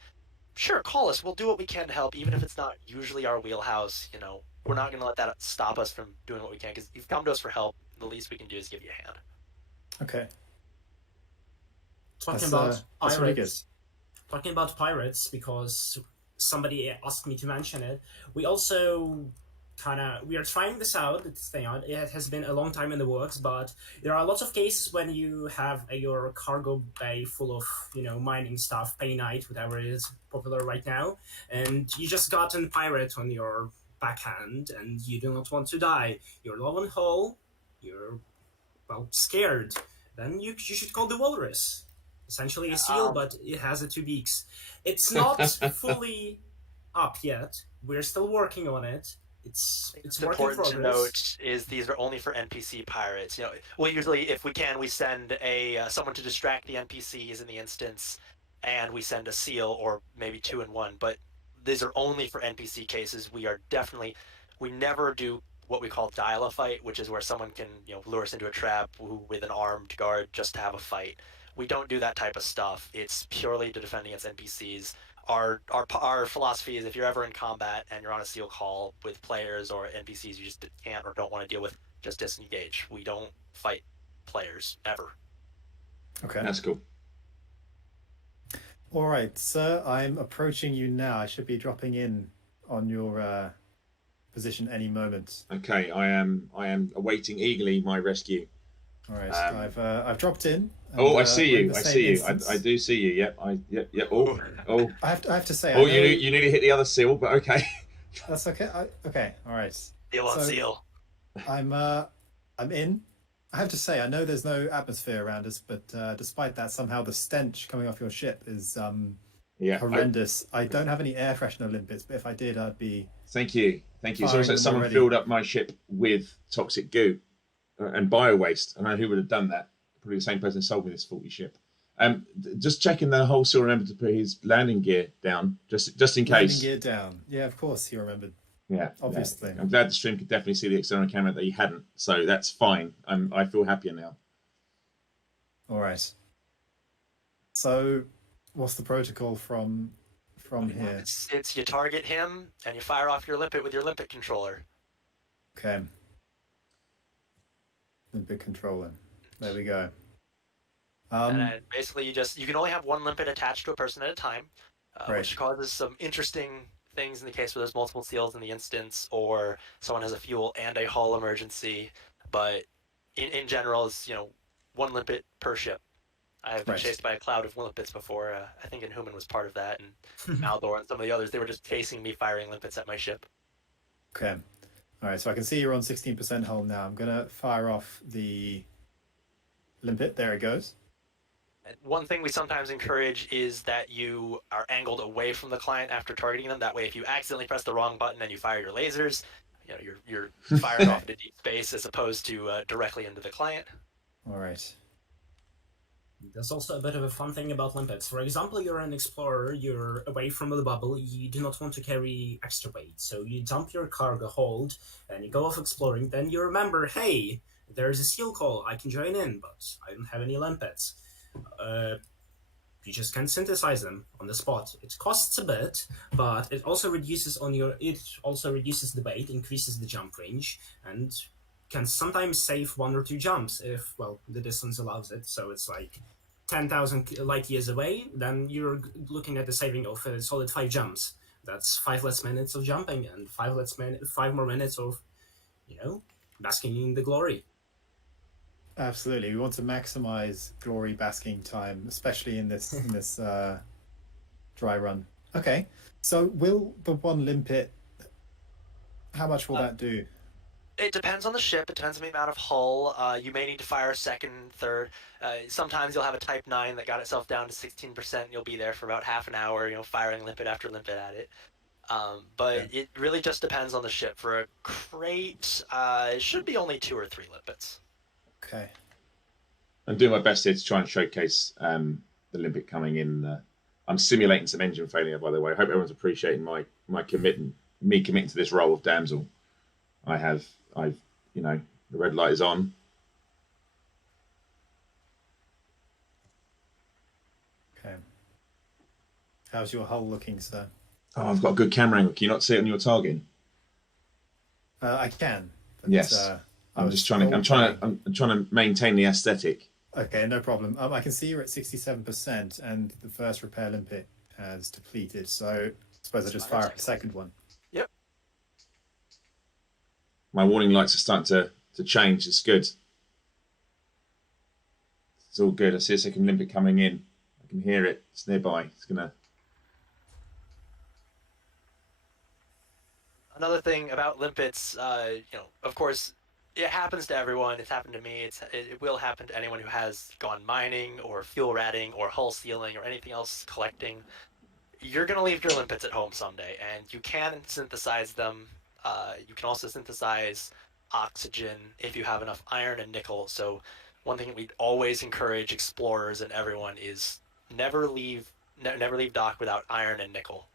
sure, call us. We'll do what we can to help, even if it's not usually our wheelhouse. We're not going to let that stop us from doing what we can, because you've come to us for help. The least we can do is give you a hand. Okay. Talking about pirates, because somebody asked me to mention it. We also we are trying this out. It has been a long time in the works, but there are lots of cases when you have your cargo bay full of mining stuff, paynite, whatever is popular right now, and you just got a pirate on your backhand, and you do not want to die. You're low on hull. You're scared. Then you should call the walrus. Essentially a seal, but it has the 2 beaks. It's not fully up yet. We're still working on it. It's important to note is these are only for NPC pirates. Well, usually if we can, we send someone to distract the NPCs in the instance, and we send a seal or maybe 2 in 1. But these are only for NPC cases. We never do what we call dial a fight, which is where someone can lure us into a trap with an armed guard just to have a fight. We don't do that type of stuff. It's purely to defend against NPCs. Our philosophy is if you're ever in combat and you're on a seal call with players or NPCs you just can't or don't want to deal with, just disengage. We don't fight players ever. Okay. That's cool. All right, sir, I'm approaching you now. I should be dropping in on your position any moment. Okay, I am awaiting eagerly my rescue. All right, I've dropped in. And, I see you. I do see you. Yep. Yep. Oh. I have to say. Oh, you nearly hit the other seal, but okay. That's okay. Okay. All right. Seal on seal. I'm in. I have to say, I know there's no atmosphere around us, but despite that, somehow the stench coming off your ship is horrendous. I don't have any air freshener limpets, but if I did, I'd be. Thank you. So someone filled up my ship with toxic goo and bio waste. I don't know who would have done that. Probably the same person who sold me this faulty ship. Just checking the whole seal remembered to put his landing gear down, just in case. Landing gear down. Yeah, of course he remembered. Yeah, obviously. Yeah. I'm glad the stream could definitely see the external camera that he hadn't, so that's fine. I feel happier now. All right. So, what's the protocol from here? It's you target him and you fire off your limpet with your limpet controller. Okay. Limpet controller. There we go. And basically, you can only have one limpet attached to a person at a time, which causes some interesting things in the case where there's multiple seals in the instance, or someone has a fuel and a hull emergency. But in general, it's one limpet per ship. I've been chased by a cloud of limpets before. I think Inhuman was part of that, and Maldor and some of the others. They were just chasing me, firing limpets at my ship. Okay. All right. So I can see you're on 16% hull now. I'm gonna fire off the limpet. There it goes. One thing we sometimes encourage is that you are angled away from the client after targeting them. That way, if you accidentally press the wrong button and you fire your lasers, you're fired off into deep space as opposed to directly into the client. All right. There's also a bit of a fun thing about limpets. For example, you're an explorer, you're away from the bubble, you do not want to carry extra weight. So you dump your cargo hold and you go off exploring, then you remember, hey, there's a seal call, I can join in, but I don't have any limpets. You just can synthesize them on the spot. It costs a bit, but it also reduces the weight, increases the jump range, and can sometimes save 1 or 2 jumps if, well, the distance allows it. So it's like 10,000 light years away, then you're looking at the saving of a solid 5 jumps. That's 5 less minutes of jumping and 5 more minutes of, basking in the glory. Absolutely, we want to maximize glory basking time, especially in this dry run. Okay, so will the one limpet? How much will that do? It depends on the ship. It depends on the amount of hull. You may need to fire a second, third. Sometimes you'll have a Type 9 that got itself down to 16%. And you'll be there for about half an hour, firing limpet after limpet at it. But it really just depends on the ship. For a crate, it should be only 2 or 3 limpets. Okay. I'm doing my best here to try and showcase the limpet coming in. I'm simulating some engine failure, by the way. I hope everyone's appreciating my committing to this role of damsel. I've the red light is on. Okay. How's your hull looking, sir? Oh, I've got a good camera angle. Can you not see it on your target? I can. But, yes. I'm trying to maintain the aesthetic. Okay, no problem. I can see you're at 67%, and the first repair limpet has depleted. So I suppose I just fire up the second one. Yep. My warning lights are starting to change. It's good. It's all good. I see a second limpet coming in. I can hear it. It's nearby. It's gonna. Another thing about limpets, of course, it happens to everyone. It's happened to me. It will happen to anyone who has gone mining or fuel ratting or hull sealing or anything else collecting. You're going to leave your limpets at home someday, and you can synthesize them. You can also synthesize oxygen if you have enough iron and nickel. So one thing we always encourage explorers and everyone is never leave dock without iron and nickel.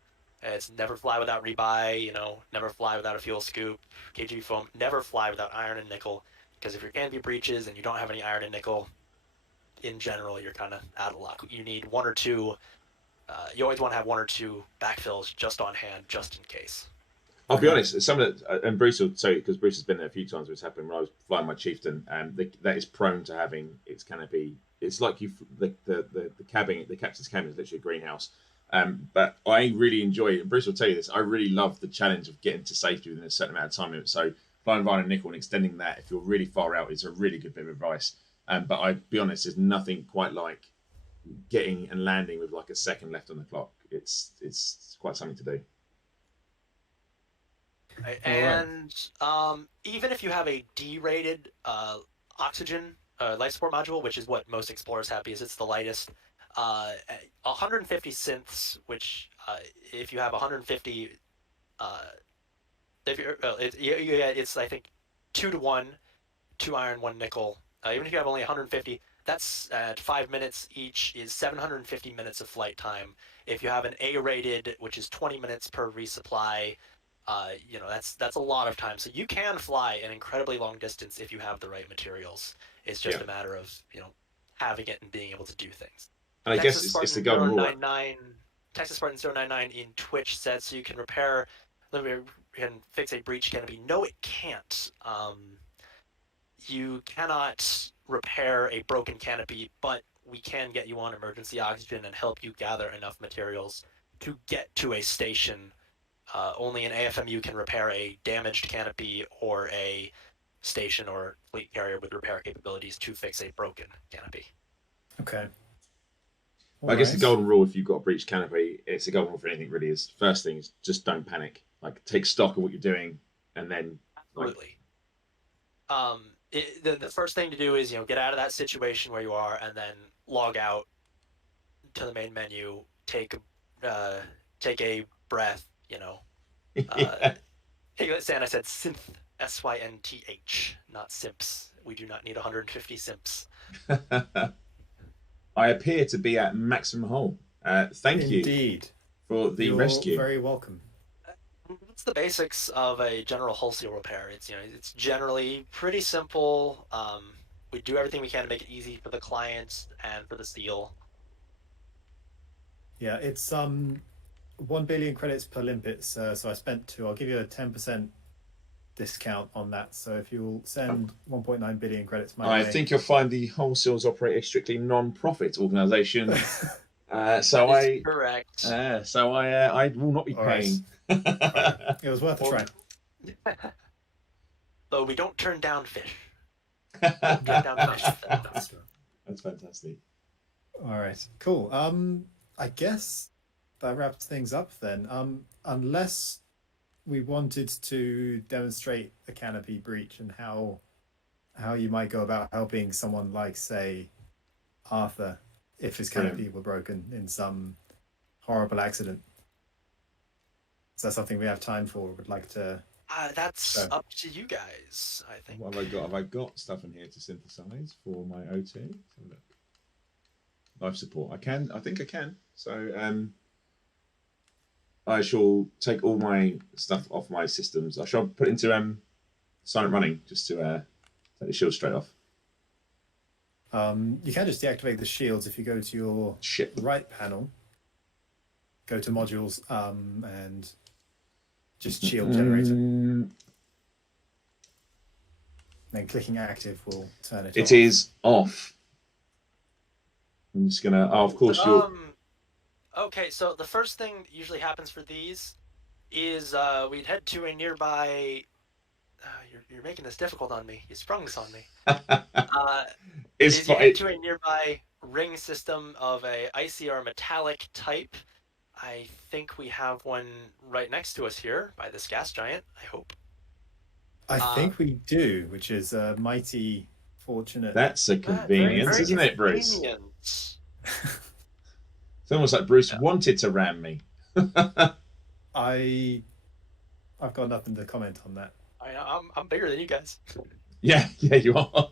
It's never fly without rebuy, never fly without a fuel scoop, KG foam, never fly without iron and nickel, because if your canopy breaches and you don't have any iron and nickel, in general, you're kind of out of luck. You need 1 or 2, you always want to have 1 or 2 backfills just on hand, just in case. I'll be honest, some of the, and Bruce will tell you, because Bruce has been there a few times where it's happened, when I was flying my Chieftain, that is prone to having its canopy. It's like the cabin, the captain's cabin is literally a greenhouse. But I really enjoy it, and Bruce will tell you this, I really love the challenge of getting to safety within a certain amount of time. So flying iron and nickel and extending that if you're really far out is a really good bit of advice. But I'll be honest, there's nothing quite like getting and landing with like a second left on the clock. It's quite something to do. Right. And even if you have a D-rated oxygen life support module, which is what most explorers have because it's the lightest, 150 synths, which if you have 150, it's I think 2 to 1, 2 iron, 1 nickel. Even if you have only 150, that's at 5 minutes each is 750 minutes of flight time. If you have an A-rated, which is 20 minutes per resupply, that's a lot of time. So you can fly an incredibly long distance if you have the right materials. It's just a matter of having it and being able to do things. And I guess it's the golden rule. Texas Spartan 099 in Twitch said so you can fix a breach canopy. No, it can't. You cannot repair a broken canopy, but we can get you on emergency oxygen and help you gather enough materials to get to a station. Only an AFMU can repair a damaged canopy or a station or fleet carrier with repair capabilities to fix a broken canopy. Okay. I guess the golden rule, if you've got a breached canopy, it's a golden rule for anything really, is first thing is just don't panic. Like take stock of what you're doing and then Absolutely. The first thing to do is, get out of that situation where you are and then log out to the main menu, take a breath, Santa said synth, S-Y-N-T-H, not simps. We do not need 150 simps. I appear to be at maximum hull. Thank you for the rescue. You're very welcome. That's the basics of a general hull seal repair. It's generally pretty simple. We do everything we can to make it easy for the clients and for the seal. Yeah, it's 1 billion credits per limpets. So I spent 2. I'll give you a 10% discount on that. So if you'll send 1.9 billion credits my I way, think you'll find the wholesales operate a strictly non-profit organisation. So That is correct. I will not be All right. paying. Right. It was worth a try. Though we don't turn down fish. That's That's true. fantastic. All right, cool. I guess that wraps things up then. Unless we wanted to demonstrate the Canopy breach and how you might go about helping someone like, say, Arthur, if his canopy were broken in some horrible accident. Is that something we have time for? Would like to? That's up to you guys, I think. What have I got? Have I got stuff in here to synthesize for my OT? Let's have a look. Life support. I think I can. So I shall take all my stuff off my systems. I shall put it into silent running just to take the shield straight off. You can just deactivate the shields if you go to your right panel, go to modules, and just shield generator. Then clicking active will turn it off. It is off. I'm just gonna. Oh, of course you're. Okay, so the first thing that usually happens for these is we'd head to a nearby. You're making this difficult on me. You sprung this on me. You head to a nearby ring system of a ICR metallic type. I think we have one right next to us here by this gas giant. I hope. I think we do, which is a mighty fortunate. That's a convenience, very isn't it, Bruce? Convenient. It's almost like Bruce wanted to ram me. I've got nothing to comment on that. I'm bigger than you guys. Yeah, you are.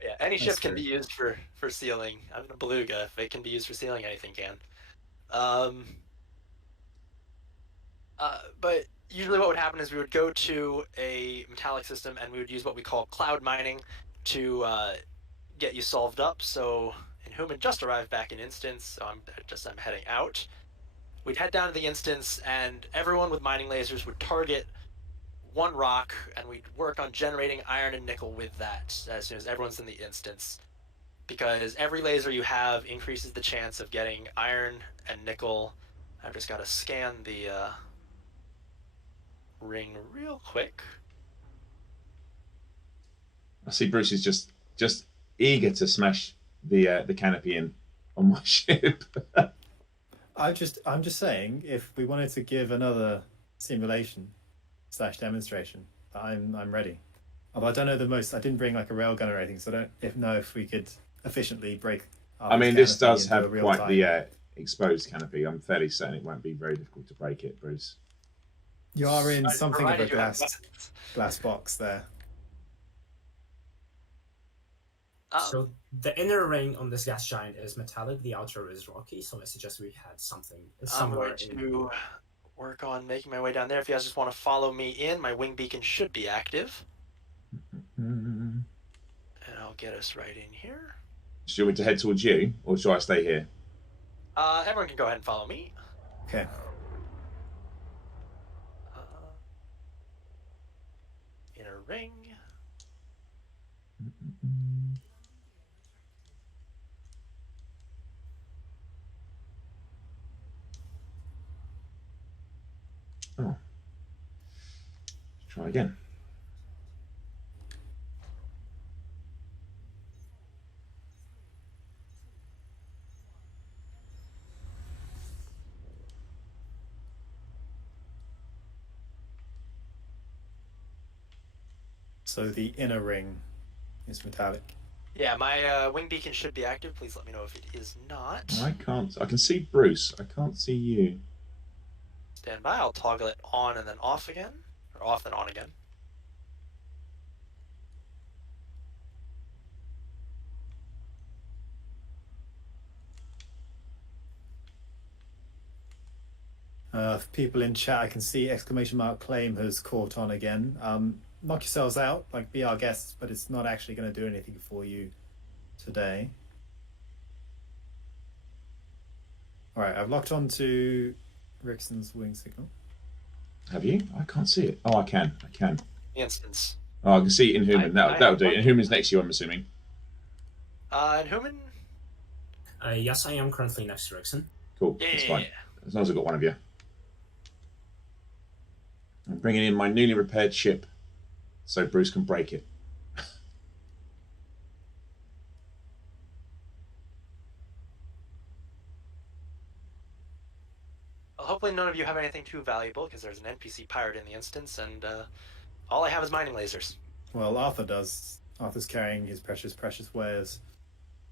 Yeah, any ship can be used for sealing. I'm a beluga. If it can be used for sealing, anything can. But usually what would happen is we would go to a metallic system and we would use what we call cloud mining to get you solved up. So Inhuman just arrived back in instance, so I'm heading out. We'd head down to the instance and everyone with mining lasers would target one rock and we'd work on generating iron and nickel with that as soon as everyone's in the instance. Because every laser you have increases the chance of getting iron and nickel. I've just got to scan the ring real quick. I see Bruce is just eager to smash the canopy in on my ship. I'm just saying, if we wanted to give another simulation / demonstration, I'm ready. Although I don't know the most. I didn't bring like a railgun or anything, so I don't know if we could efficiently break. I mean, this does have quite the exposed canopy. I'm fairly certain it won't be very difficult to break it, Bruce. You are in something of a glass box there. So the inner ring on this gas giant is metallic, the outer is rocky, so I suggest we had something somewhere. I'm going to work on making my way down there. If you guys just want to follow me in, my wing beacon should be active. And I'll get us right in here. Do you want me to head towards you, or shall I stay here? Everyone can go ahead and follow me. Okay. Inner ring. Oh. Try again. So the inner ring is metallic. Yeah, my wing beacon should be active. Please let me know if it is not. I can't. I can see Bruce. I can't see you. Stand by. I'll toggle it on and then off again, or off and on again. People in chat, I can see !claim has caught on again. Knock yourselves out, like be our guests, but it's not actually going to do anything for you today. right, I've locked on to Rickson's wing signal. Have you? I can't see it. Oh, I can. Instance. Oh, I can see Inhuman. That'll do. Inhuman's next to you, I'm assuming. Inhuman? Yes, I am currently next to Rickson. Cool. Yeah. That's fine. As long as I've got one of you. I'm bringing in my newly repaired ship so Bruce can break it. Well, hopefully none of you have anything too valuable, because there's an NPC pirate in the instance, and all I have is mining lasers. Well, Arthur does. Arthur's carrying his precious wares.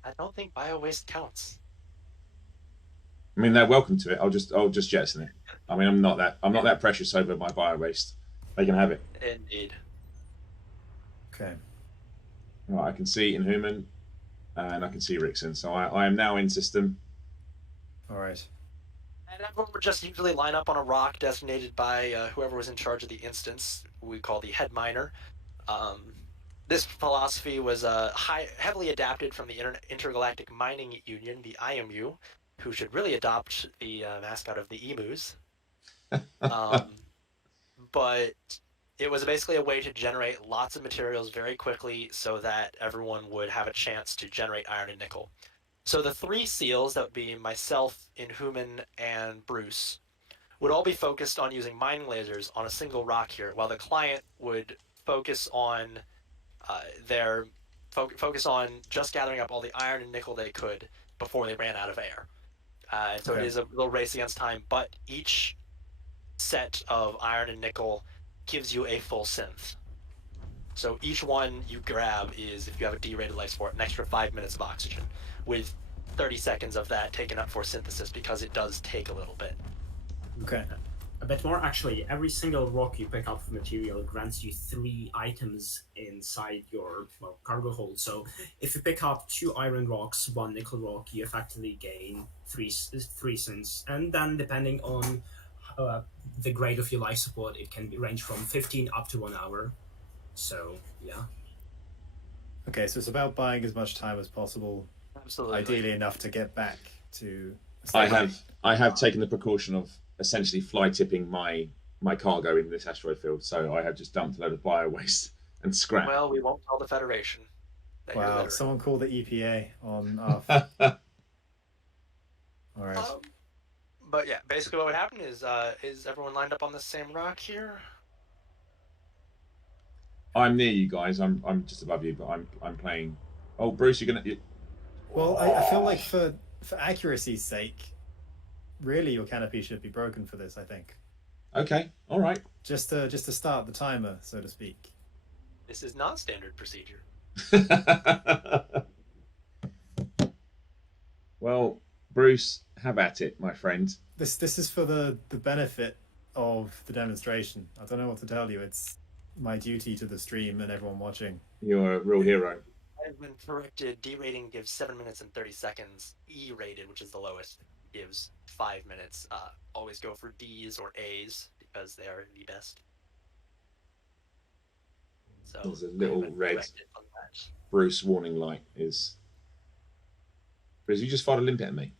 I don't think bio-waste counts. I mean, they're welcome to it. I'll just jettison it. I mean, I'm not that precious over my bio waste. They can have it. Indeed. Okay. Right, I can see Inhuman, and I can see Rickson. So I am now in system. All right. And everyone would just usually line up on a rock designated by whoever was in charge of the instance. We call the head miner. This philosophy was heavily adapted from the Intergalactic Mining Union, the IMU, who should really adopt the mascot of the emus. But it was basically a way to generate lots of materials very quickly so that everyone would have a chance to generate iron and nickel. So the 3 seals, that would be myself, Inhuman, and Bruce, would all be focused on using mining lasers on a single rock here, while the client would focus on focus on just gathering up all the iron and nickel they could before they ran out of air. And so Okay. It is a little race against time, but each set of iron and nickel gives you a full synth. So each one you grab is, if you have a D-rated life support, an extra 5 minutes of oxygen, with 30 seconds of that taken up for synthesis, because it does take a little bit. Okay. A bit more, actually. Every single rock you pick up of material grants you 3 items inside your cargo hold. So if you pick up 2 iron rocks, 1 nickel rock, you effectively gain 3 synths. And then depending on the grade of your life support, it can range from 15 up to 1 hour. So, yeah. Okay, so it's about buying as much time as possible. Absolutely. Ideally enough to get back to... I have taken the precaution of essentially fly tipping my cargo in this asteroid field, so I have just dumped a load of bio waste and scrap. Well, we won't tell the Federation. Wow, someone called the EPA on Earth. All right. But yeah, basically what would happen is everyone lined up on the same rock here? I'm near you guys. I'm just above you, but I'm playing. Oh, Bruce, you're gonna. Well, I feel like for accuracy's sake, really your canopy should be broken for this, I think. Okay, all right. Just to start the timer, so to speak. This is not standard procedure. Well, Bruce, have at it, my friend. This is for the benefit of the demonstration. I don't know what to tell you. It's my duty to the stream and everyone watching. You're a real hero. I've been corrected. D rating gives 7 minutes and 30 seconds. E rated, which is the lowest, gives 5 minutes. Always go for D's or A's because they are the best. So There's a little I've been red corrected on that. Bruce warning light is. Bruce, you just fired a limpet at me.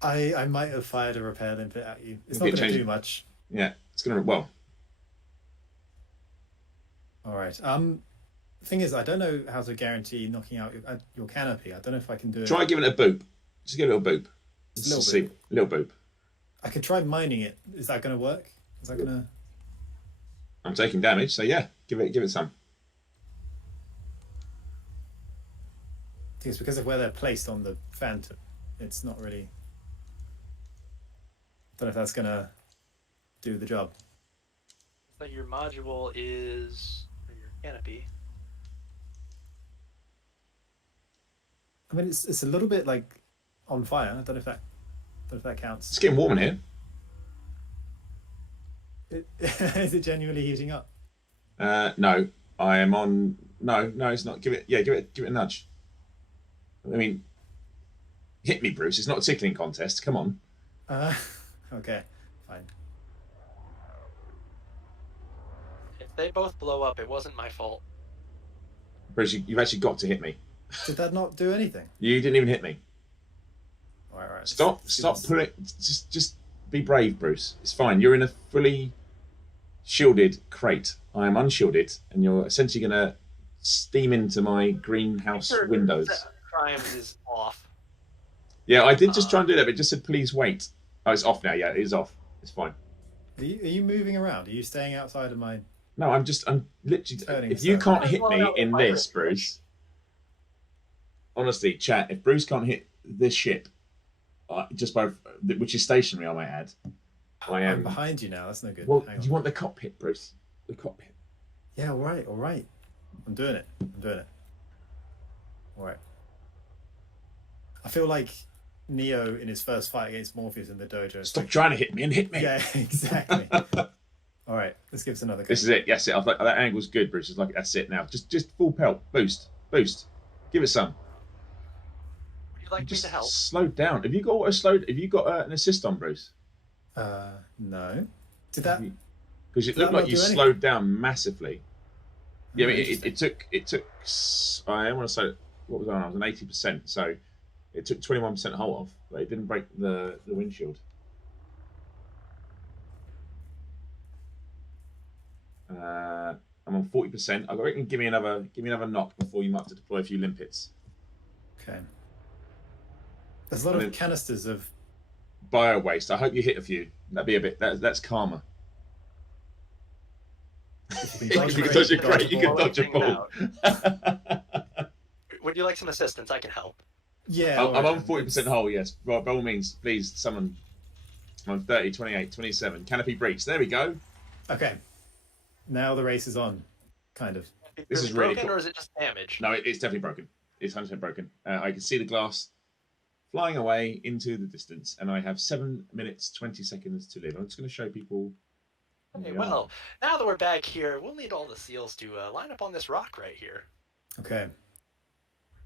I might have fired a repair limpet at you. It's not Okay, going to change- do much. Yeah, it's gonna. Well, All right. Thing is, I don't know how to guarantee knocking out your canopy. I don't know if I can do it. try giving it a boop. Just give it a little boop. Just a little See, boop. little boop. I could try mining it. Is that going to work? Is that going to... I'm taking damage, so yeah, give it some. I think it's because of where they're placed on the Phantom. It's not really... Don't know if that's going to do the job. So your module is or your canopy. I mean, it's a little bit like on fire. I don't know if that counts. It's getting warm in here. Is it genuinely heating up? No, I am on. No, it's not. Give it a nudge. I mean, hit me, Bruce. It's not a tickling contest. Come on. Okay, fine. If they both blow up, it wasn't my fault. Bruce, you've actually got to hit me. Did that not do anything? You didn't even hit me. All right. right. Stop pulling. Just be brave, Bruce. It's fine. You're in a fully shielded crate. I am unshielded, and you're essentially going to steam into my greenhouse windows. Crimes is off. Yeah, I did just try and do that, but it just said please wait. Oh, it's off now. Yeah, it is off. It's fine. Are you moving around? Are you staying outside of my? No, I'm literally. Turning If you circle. can't hit me in this, Bruce. Honestly, chat. If Bruce can't hit this ship, just by which is stationary, I might add. I'm behind you now. That's no good. Well, do you want the cockpit, Bruce? The cockpit. Yeah. All right. I'm doing it. All right. I feel like Neo in his first fight against Morpheus in the dojo. Stop trying to hit me and hit me. Yeah, exactly. All right, let's give us another go. This is it. Yes, it. That angle's good, Bruce. It's like that's it now. Just full pelt, boost. Give it some. Would you like me to help? Slow down. Have you got Have you got an assist on, Bruce? No. Did that? Because it looked like you slowed down massively. Yeah, I mean, it took. I want to say what was I on? I was on 80%, so it took 21% hull off, but it didn't break the windshield. I'm on 40%. I reckon give me another knock before you might have to deploy a few limpets. Okay. There's a lot of canisters of bio waste. I hope you hit a few. That'd be a bit. That's karma. You can dodge a crate. You can dodge a ball. Would you like some assistance? I can help. Yeah. I'm on 40% hull. Yes. Right, by all means, please, someone. I'm on 30, 28, 27. Canopy breach. There we go. Okay. Now the race is on, kind of. This is really broken, cool. Or is it just damage? No, it's definitely broken. It's 100% broken. I can see the glass flying away into the distance, and I have 7 minutes 20 seconds to live. I'm just going to show people. Okay, well, now that we're back here, we'll need all the seals to line up on this rock right here. Okay.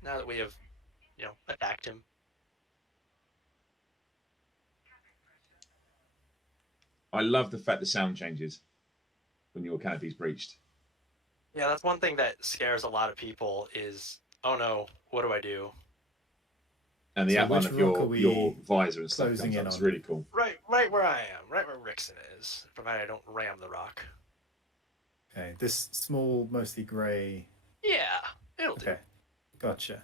Now that we have, attacked him. I love the fact the sound changes when your canopy's breached. Yeah, that's one thing that scares a lot of people is, oh no, what do I do? And the outline of your visor and stuff closing comes in up. It's on? really cool. Right where I am, right where Rickson is, provided I don't ram the rock. Okay, this small, mostly grey. Yeah, it'll do. Okay, gotcha.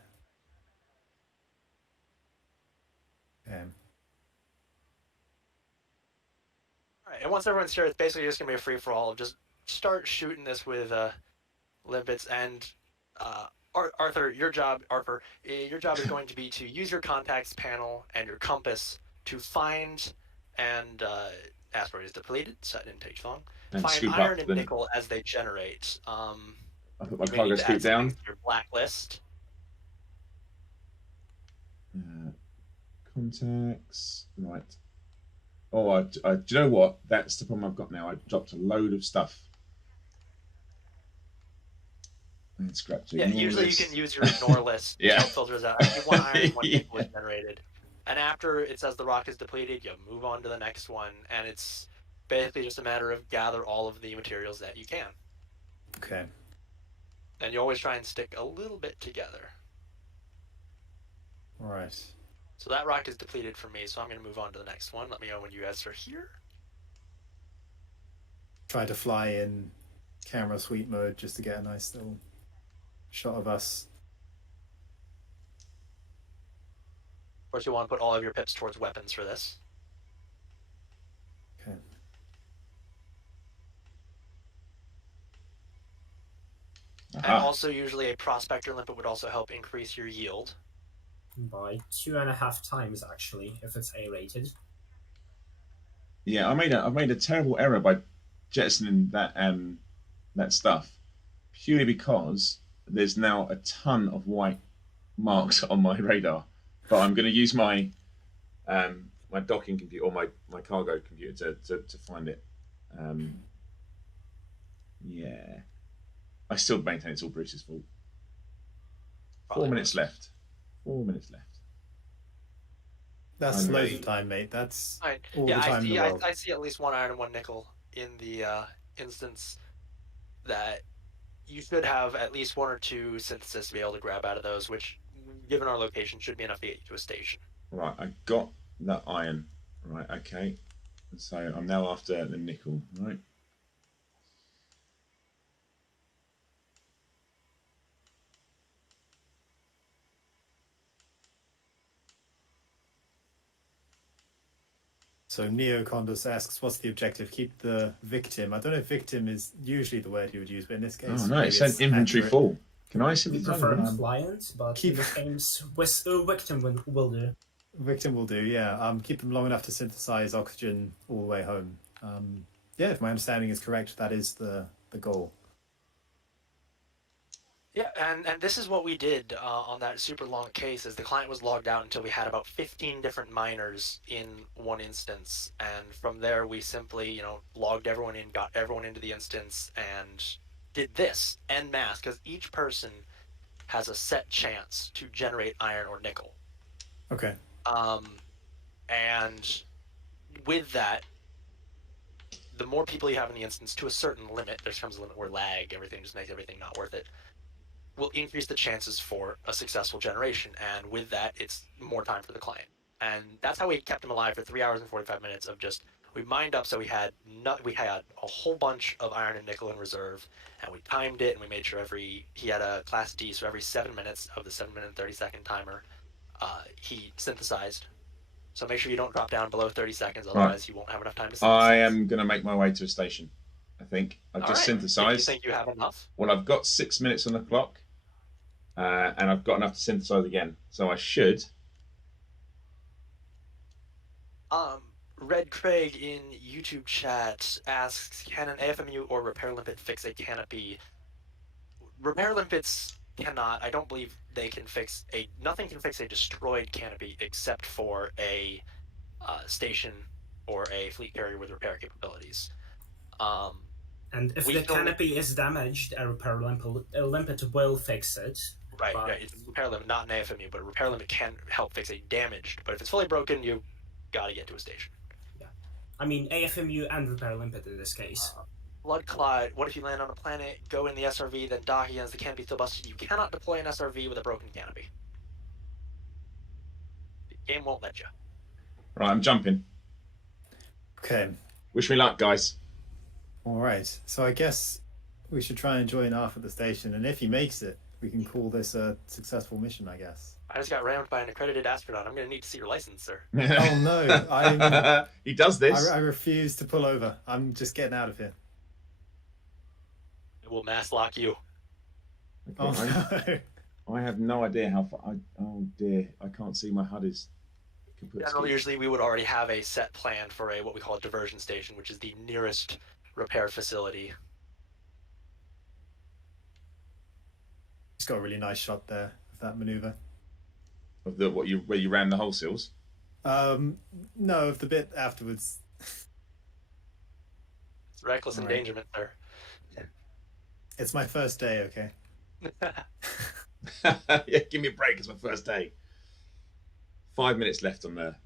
Alright, and once everyone's here, it's basically just going to be a free-for-all. Just start shooting this with limpets, and Arthur, your job is going to be to use your contacts panel and your compass to find and asteroid is depleted, so that didn't take too long. And find iron and nickel as they generate. I put my cargo scoop down. Your blacklist. Contacts, right. Oh, do you know what? That's the problem I've got now. I dropped a load of stuff. And scratch it. Yeah, usually you can use your ignore list. Yeah. Filters out. One iron, one nickel is generated. And after it says the rock is depleted, you move on to the next one. And it's basically just a matter of gather all of the materials that you can. Okay. And you always try and stick a little bit together. All right. So that rock is depleted for me, so I'm going to move on to the next one. Let me know when you guys are here. Try to fly in camera sweep mode just to get a nice little shot of us. Of course, you want to put all of your pips towards weapons for this. Okay. And also, usually a Prospector limpet would also help increase your yield. By 2.5 times, actually, if it's A-rated. Yeah, I've made a terrible error by jettisoning that stuff purely because there's now a ton of white marks on my radar. But I'm going to use my my docking computer or my cargo computer to find it. Yeah, I still maintain it's all Bruce's fault. Probably 4 minutes left. 4 minutes left. That's loads of time, mate. That's all the time in the world. I see at least one iron and one nickel in the instance that you should have at least one or two synthesis to be able to grab out of those, which, given our location, should be enough to get you to a station. Right, I got the iron. Right, okay. So I'm now after the nickel, right? So Neocondos asks, what's the objective? Keep the victim. I don't know if victim is usually the word you would use, but in this case, Oh no, it said inventory accurate. full. Can I We synthesize? prefer client, but Keep- in this case, victim will do. Victim will do, yeah. Keep them long enough to synthesize oxygen all the way home. Yeah, if my understanding is correct, that is the goal. Yeah, and this is what we did on that super long case. Is the client was logged out until we had about 15 different miners in one instance, and from there we simply logged everyone in, got everyone into the instance, and did this en masse because each person has a set chance to generate iron or nickel. Okay. And with that, the more people you have in the instance to a certain limit, there comes a limit where lag, everything just makes everything not worth it, will increase the chances for a successful generation. And with that, it's more time for the client. And that's how we kept him alive for 3 hours and 45 minutes of just, we mined up so we had a whole bunch of iron and nickel in reserve, and we timed it, and we made sure he had a class D, so every 7 minutes of the 7-minute and 30-second timer, he synthesized. So make sure you don't drop down below 30 seconds, otherwise you won't have enough time to synthesize. I am going to make my way to a station, I think. I've just synthesized. You think you have enough? Well, I've got 6 minutes on the clock, and I've got enough to synthesize again. So I should. Red Craig in YouTube chat asks, can an AFMU or repair limpet fix a canopy? Repair limpets cannot. I don't believe they can fix nothing can fix a destroyed canopy except for a station or a fleet carrier with repair capabilities. And if the canopy is damaged, a repair limpet will fix it. Right, it's a repair limit, not an AFMU, but a repair limit can help fix a damaged. But if it's fully broken, you gotta get to a station. Yeah, I mean AFMU and repair limpet in this case. Blood Clot, what if you land on a planet, go in the SRV, then dock against the canopy still busted? You cannot deploy an SRV with a broken canopy. The game won't let you. Right, I'm jumping. Okay. Wish me luck, guys. All right. So I guess we should try and join Arf at the station, and if he makes it, we can call this a successful mission, I guess. I just got rammed by an accredited astronaut. I'm going to need to see your license, sir. Oh no! He does this. I refuse to pull over. I'm just getting out of here. It will mass lock you. Okay, Oh no! I have no idea how far. Oh dear, I can't see my HUD is. Generally, usually we would already have a set plan for what we call a diversion station, which is the nearest repair facility. He's got a really nice shot there of that maneuver. Of the where you ran the whole seals? No, of the bit afterwards. It's reckless endangerment, sir. It's my first day, okay? Yeah, give me a break. It's my first day. 5 minutes left on there.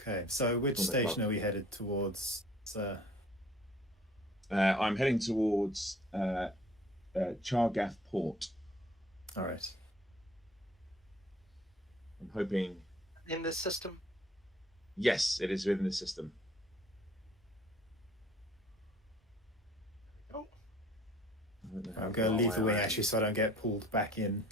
Okay, so which station are we headed towards, sir? I'm heading towards Chargaff Port. All right. I'm hoping. In this system? Yes, it is within the system. Oh. I'm going to leave the wing actually so I don't get pulled back in.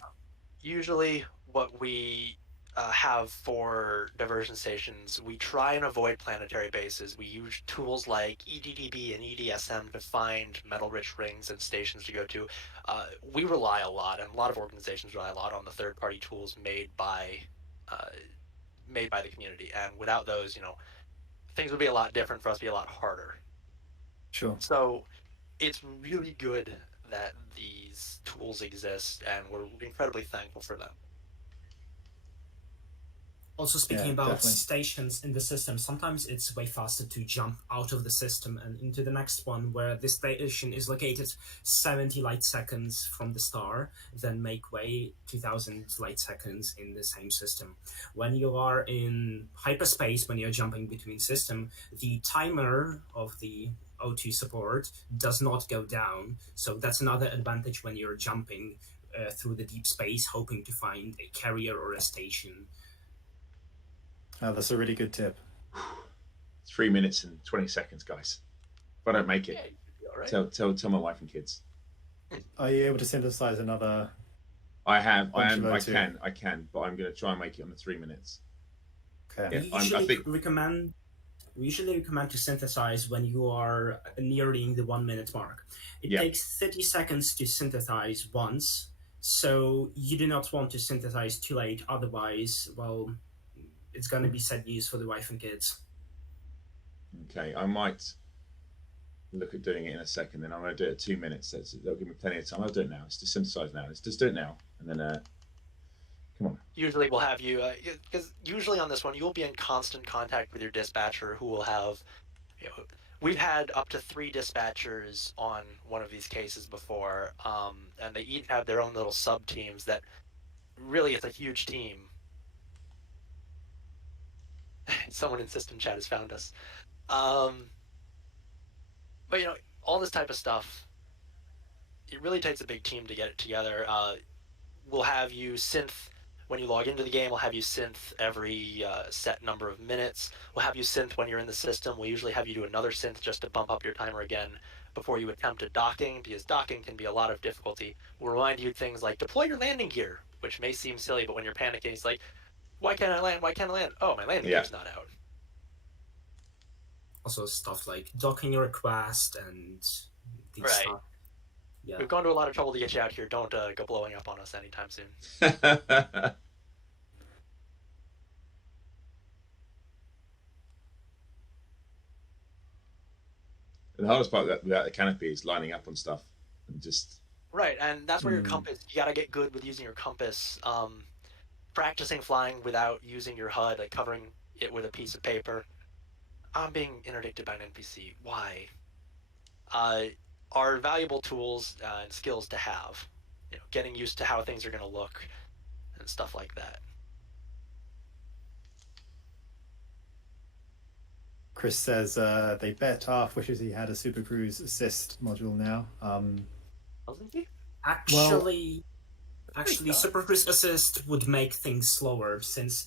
Usually what we have for diversion stations, we try and avoid planetary bases. We use tools like EDDB and EDSM to find metal-rich rings and stations to go to. We rely a lot, and a lot of organizations rely a lot on the third-party tools made by the community. And without those, things would be a lot different for us, be a lot harder. Sure. So it's really good that these tools exist, and we're incredibly thankful for them. Also, speaking about definitely. stations in the system, sometimes it's way faster to jump out of the system and into the next one, where the station is located 70 light seconds from the star, then make way 2000 light seconds in the same system. When you are in hyperspace, when you're jumping between system, the timer of the O2 support does not go down, so that's another advantage when you're jumping through the deep space, hoping to find a carrier or a station. Oh, that's a really good tip. 3 minutes and 20 seconds, guys. If I don't make it, All right. tell my wife and kids. Are you able to synthesize another? I can, but I'm going to try and make it on the 3 minutes. Okay. Yeah, We usually recommend to synthesize when you are nearing the 1 minute mark. It takes 30 seconds to synthesize once, so you do not want to synthesize too late. Otherwise, well, it's going to be sad news for the wife and kids. Okay, I might look at doing it in a second. Then I'm going to do it at 2 minutes. That'll give me plenty of time. I'll do it now. Let's just synthesize now. Let's just do it now, and then come on. Usually we'll have you, because usually on this one you'll be in constant contact with your dispatcher, who will have, we've had up to 3 dispatchers on one of these cases before, and they each have their own little sub teams that really it's a huge team. Someone in system chat has found us. But all this type of stuff, it really takes a big team to get it together. We'll have you synth when you log into the game. We'll have you synth every set number of minutes. We'll have you synth when you're in the system. We'll usually have you do another synth just to bump up your timer again before you attempt a docking, because docking can be a lot of difficulty. We'll remind you things like deploy your landing gear, which may seem silly, but when you're panicking, it's like, why can't I land? Why can't I land? Oh, my landing gear's not out. Also stuff like docking your request and these stuff. Yeah. We've gone to a lot of trouble to get you out here. Don't go blowing up on us anytime soon. The hardest part without the canopy is lining up on stuff and just... Right, and that's where your compass, you gotta get good with using your compass. Practicing flying without using your HUD, like covering it with a piece of paper. I'm being interdicted by an NPC. Why? Are valuable tools and skills to have. Getting used to how things are going to look and stuff like that. Chris says they bet Arf wishes he had a Supercruise assist module now. Doesn't he? Actually, Supercruise assist would make things slower, since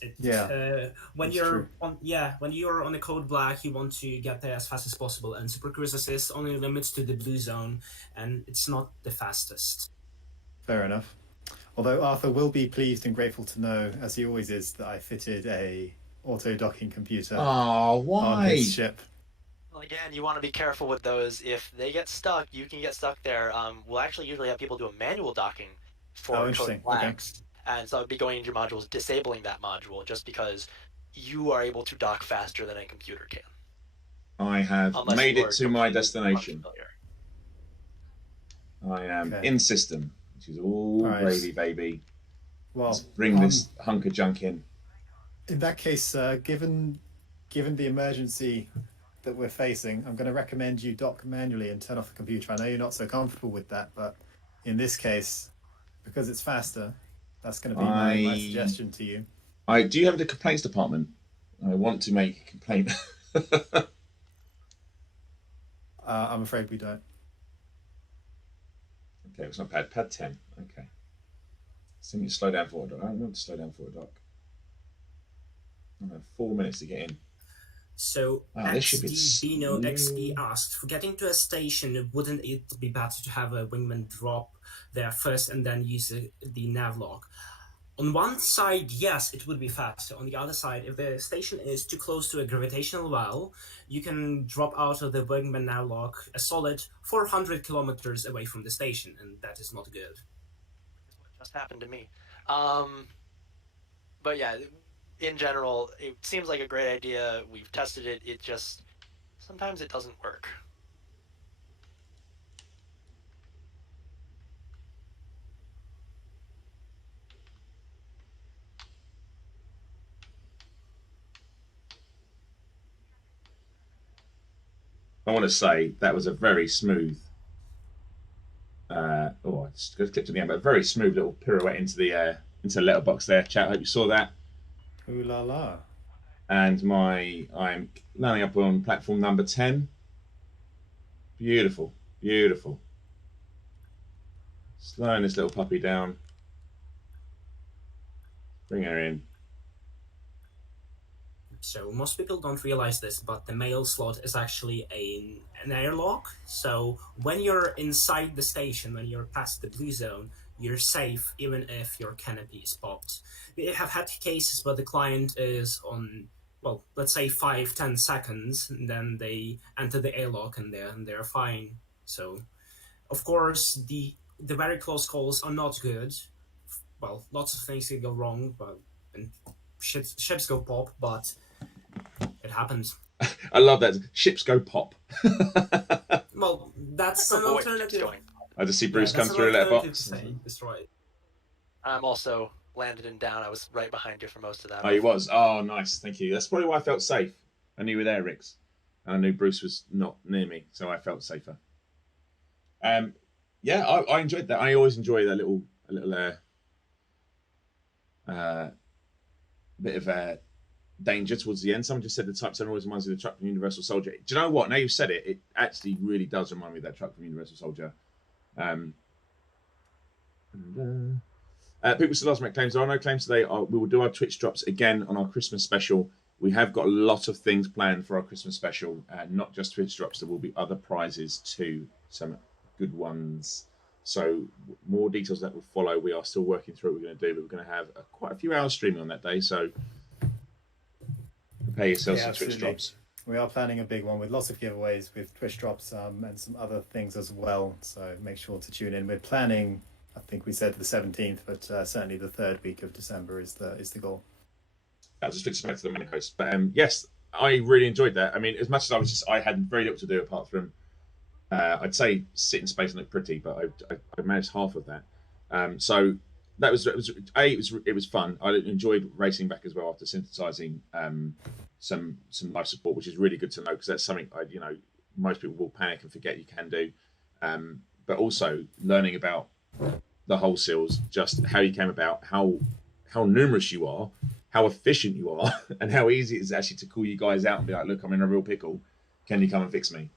when you're on a code black, you want to get there as fast as possible, and Supercruise assist only limits to the blue zone, and it's not the fastest. Fair enough. Although Arthur will be pleased and grateful to know, as he always is, that I fitted a auto docking computer on his ship. Well, again, you want to be careful with those. If they get stuck, you can get stuck there. We'll actually usually have people do a manual docking for code blacks, and so I'd be going into your modules, disabling that module, just because you are able to dock faster than a computer can. I have made it to my destination. I am in system, which is all gravy, baby. Well, let's bring this hunk of junk in. In that case, given the emergency that we're facing, I'm going to recommend you dock manually and turn off the computer. I know you're not so comfortable with that, but in this case, because it's faster, that's going to be my suggestion to you. Do you have the complaints department? I want to make a complaint. I'm afraid we don't. Okay, it's not pad 10. Okay. So you slow down for a dock. I don't want to slow down for a dock. I have 4 minutes to get in. So, XD asked, for getting to a station, wouldn't it be better to have a wingman drop there first and then use the navlog? On one side, yes, it would be faster. On the other side, if the station is too close to a gravitational well, you can drop out of the wingman navlog a solid 400 kilometers away from the station, and that is not good. That's what just happened to me. But yeah, in general, it seems like a great idea. We've tested it. It just, sometimes it doesn't work. I want to say that was a very smooth, I just clipped it again, but a very smooth little pirouette into the letterbox there. Chat, I hope you saw that. Ooh la la. And I'm landing up on platform number 10. Beautiful, beautiful. Slowing this little puppy down. Bring her in. So most people don't realize this, but the mail slot is actually an airlock. So when you're inside the station, when you're past the blue zone, you're safe even if your canopy is popped. We have had cases where the client is on, well, let's say 5-10 seconds, and then they enter the airlock and they're fine. So, of course, the very close calls are not good. Well, lots of things can go wrong, but and ships go pop, but it happens. I love that. Ships go pop. Well, that's an alternative. I just see Bruce come through a letterbox. Destroy. I'm also landed and down. I was right behind you for most of that. Oh, he was. Oh, nice. Thank you. That's probably why I felt safe. I knew you were there, Rix. And I knew Bruce was not near me, so I felt safer. Yeah, I enjoyed that. I always enjoy that little bit of danger towards the end. Someone just said the Type 7 always reminds me of the truck from Universal Soldier. Do you know what? Now you've said it, it actually really does remind me of that truck from Universal Soldier. People still ask me claims. There are no claims today. We will do our Twitch drops again on our Christmas special. We have got a lot of things planned for our Christmas special, not just Twitch drops. There will be other prizes too, some good ones. So more details that will follow. We are still working through what we're going to do, but we're going to have quite a few hours streaming on that day. So prepare yourselves for Twitch drops. We are planning a big one with lots of giveaways with Twitch drops and some other things as well. So make sure to tune in. We're planning, I think we said the 17th, but certainly the third week of December is the goal. I'll just fix it back to the main host. But yes, I really enjoyed that. I mean, as much as I had very little to do apart from, I'd say sit in space and look pretty, but I managed half of that. So that was it was fun. I enjoyed racing back as well after synthesizing some life support, which is really good to know because that's something most people will panic and forget you can do. But also learning about the whole seals, just how you came about, how numerous you are, how efficient you are, and how easy it is actually to call you guys out and be like, look, I'm in a real pickle. Can you come and fix me?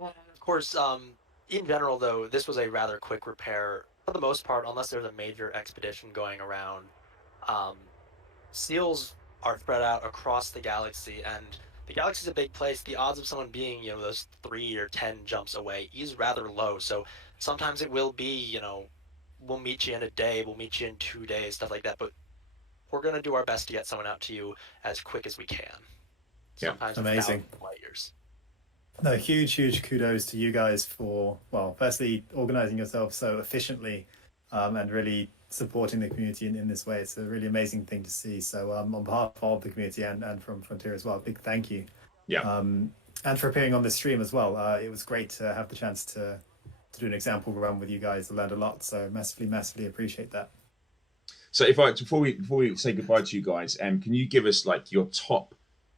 Of course, in general, though, this was a rather quick repair for the most part, unless there's a major expedition going around. Seals are spread out across the galaxy, and the galaxy's a big place. The odds of someone being, those 3 or 10 jumps away is rather low. So sometimes it will be, we'll meet you in a day, we'll meet you in 2 days, stuff like that. But we're going to do our best to get someone out to you as quick as we can. Yeah, sometimes amazing. Light years. No, huge kudos to you guys for, well, firstly, organizing yourself so efficiently and really supporting the community in this way. It's a really amazing thing to see. So on behalf of the community and from Frontier as well, big thank you. Yeah. And for appearing on the stream as well. It was great to have the chance to do an example run with you guys. I learned a lot. So massively appreciate that. So before we say goodbye to you guys, can you give us like your top?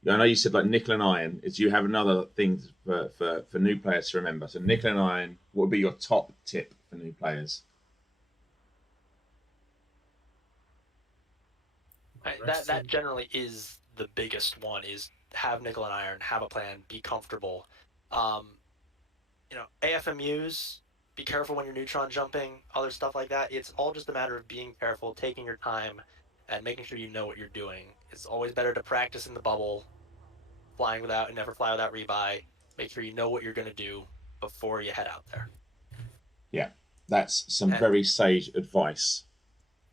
I know you said like nickel and iron. Do you have another thing for new players to remember? So nickel and iron. What would be your top tip for new players? That generally is the biggest one. Is have nickel and iron, have a plan, be comfortable. AFMUs. Be careful when you're neutron jumping, other stuff like that. It's all just a matter of being careful, taking your time, and making sure you know what you're doing. It's always better to practice in the bubble, flying without and never fly without rebuy. Make sure you know what you're going to do before you head out there. Yeah, that's some very sage advice.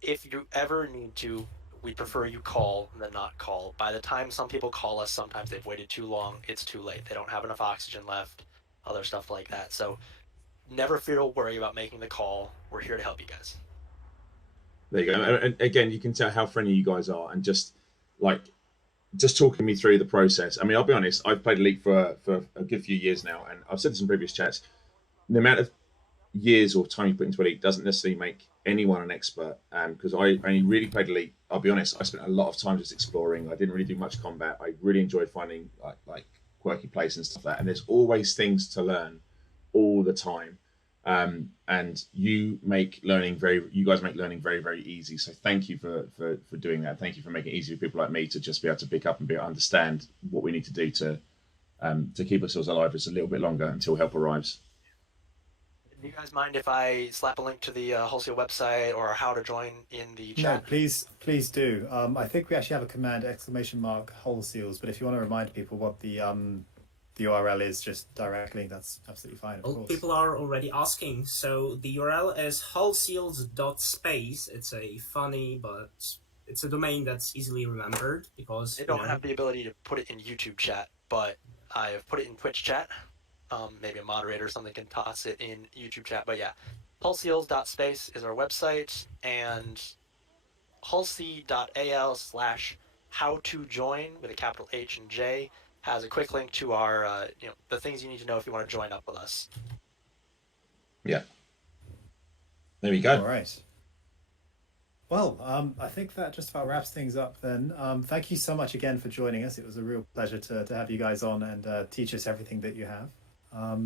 If you ever need to, we prefer you call than not call. By the time some people call us, sometimes they've waited too long. It's too late. They don't have enough oxygen left, other stuff like that. So never fear or worry about making the call. We're here to help you guys. There you go. And again, you can tell how friendly you guys are, and just talking me through the process. I mean, I'll be honest. I've played Elite for a good few years now, and I've said this in previous chats. The amount of years or time you put into Elite doesn't necessarily make anyone an expert. Because I only really played Elite. I'll be honest. I spent a lot of time just exploring. I didn't really do much combat. I really enjoyed finding like quirky places and stuff like that. And there's always things to learn all the time. And you guys make learning very, very easy. So thank you for doing that. Thank you for making it easy for people like me to just be able to pick up and be able to understand what we need to do to keep ourselves alive just a little bit longer until help arrives. Do you guys mind if I slap a link to the wholesale website or how to join in the chat? No, please do. I think we actually have a command !wholeseals, but if you want to remind people what the URL is just directly, that's absolutely fine. Of Well, course. people are already asking. So the URL is wholeseals.space. It's a funny, but it's a domain that's easily remembered because They don't have the ability to put it in YouTube chat, but I've put it in Twitch chat. Maybe a moderator or something can toss it in YouTube chat. But yeah, pulseals.space is our website, and hulsey.al/how-to-join with a capital H and J has a quick link to our, the things you need to know if you want to join up with us. Yeah. There we go. All right. Well, I think that just about wraps things up then. Thank you so much again for joining us. It was a real pleasure to have you guys on and teach us everything that you have. I'll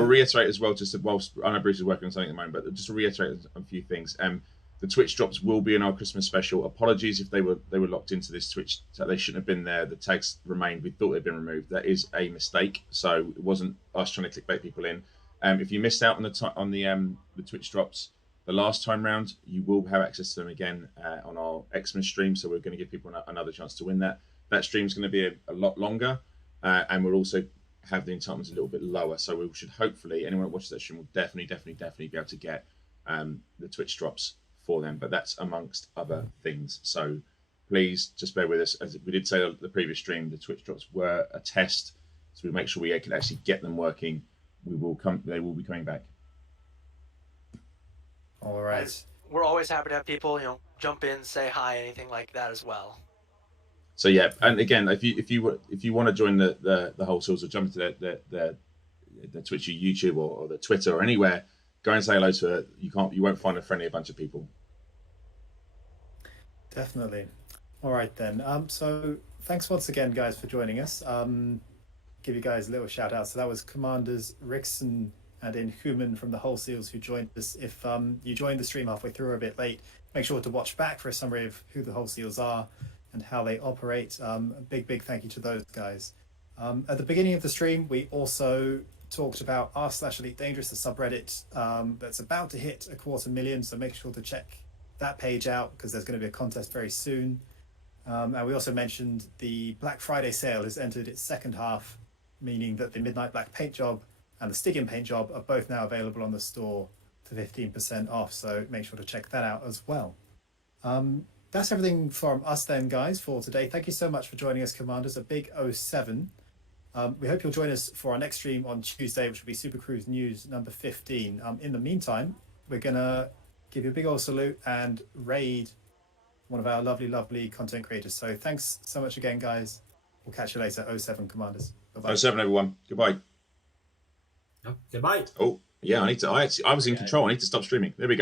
reiterate as well, just whilst I know Bruce is working on something at the moment, but just to reiterate a few things. The Twitch drops will be in our Christmas special. Apologies if they were locked into this Twitch. They shouldn't have been there. The tags remained. We thought they'd been removed. That is a mistake. So it wasn't us trying to clickbait people in. If you missed out on the Twitch drops the last time round, you will have access to them again on our Xmas stream. So we're going to give people another chance to win that. That stream's going to be a lot longer, and we'll also have the entitlements a little bit lower. So we should hopefully anyone that watches that stream will definitely be able to get the Twitch drops for them, but that's amongst other things. So please just bear with us. As we did say on the previous stream, the Twitch drops were a test, so we make sure we can actually get them working. They will be coming back. All right. We're always happy to have people, jump in, say hi, anything like that as well. So yeah, and again, if you want to join the wholesales or jump into the Twitch or YouTube or the Twitter or anywhere, go and say hello to her. You won't find a friendly bunch of people. Definitely. All right then. So thanks once again, guys, for joining us. Give you guys a little shout out. So that was Commanders Rickson and Inhuman from the Wholesales who joined us. If you joined the stream halfway through or a bit late, make sure to watch back for a summary of who the Wholesales are and how they operate. A big thank you to those guys. At the beginning of the stream, we also talked about r/Elite Dangerous, the subreddit that's about to hit 250,000. So make sure to check that page out because there's going to be a contest very soon. And we also mentioned the Black Friday sale has entered its second half, meaning that the Midnight Black paint job and the Stygian paint job are both now available on the store for 15% off. So make sure to check that out as well. That's everything from us then, guys, for today. Thank you so much for joining us, Commanders. A big 07. We hope you'll join us for our next stream on Tuesday, which will be Supercruise News number 15. In the meantime, we're going to give you a big old salute and raid one of our lovely content creators. So thanks so much again, guys. We'll catch you later. 07 Commanders. Bye-bye. 07 everyone. Goodbye. Goodbye. Oh yeah, I was in control. I need to stop streaming. There we go.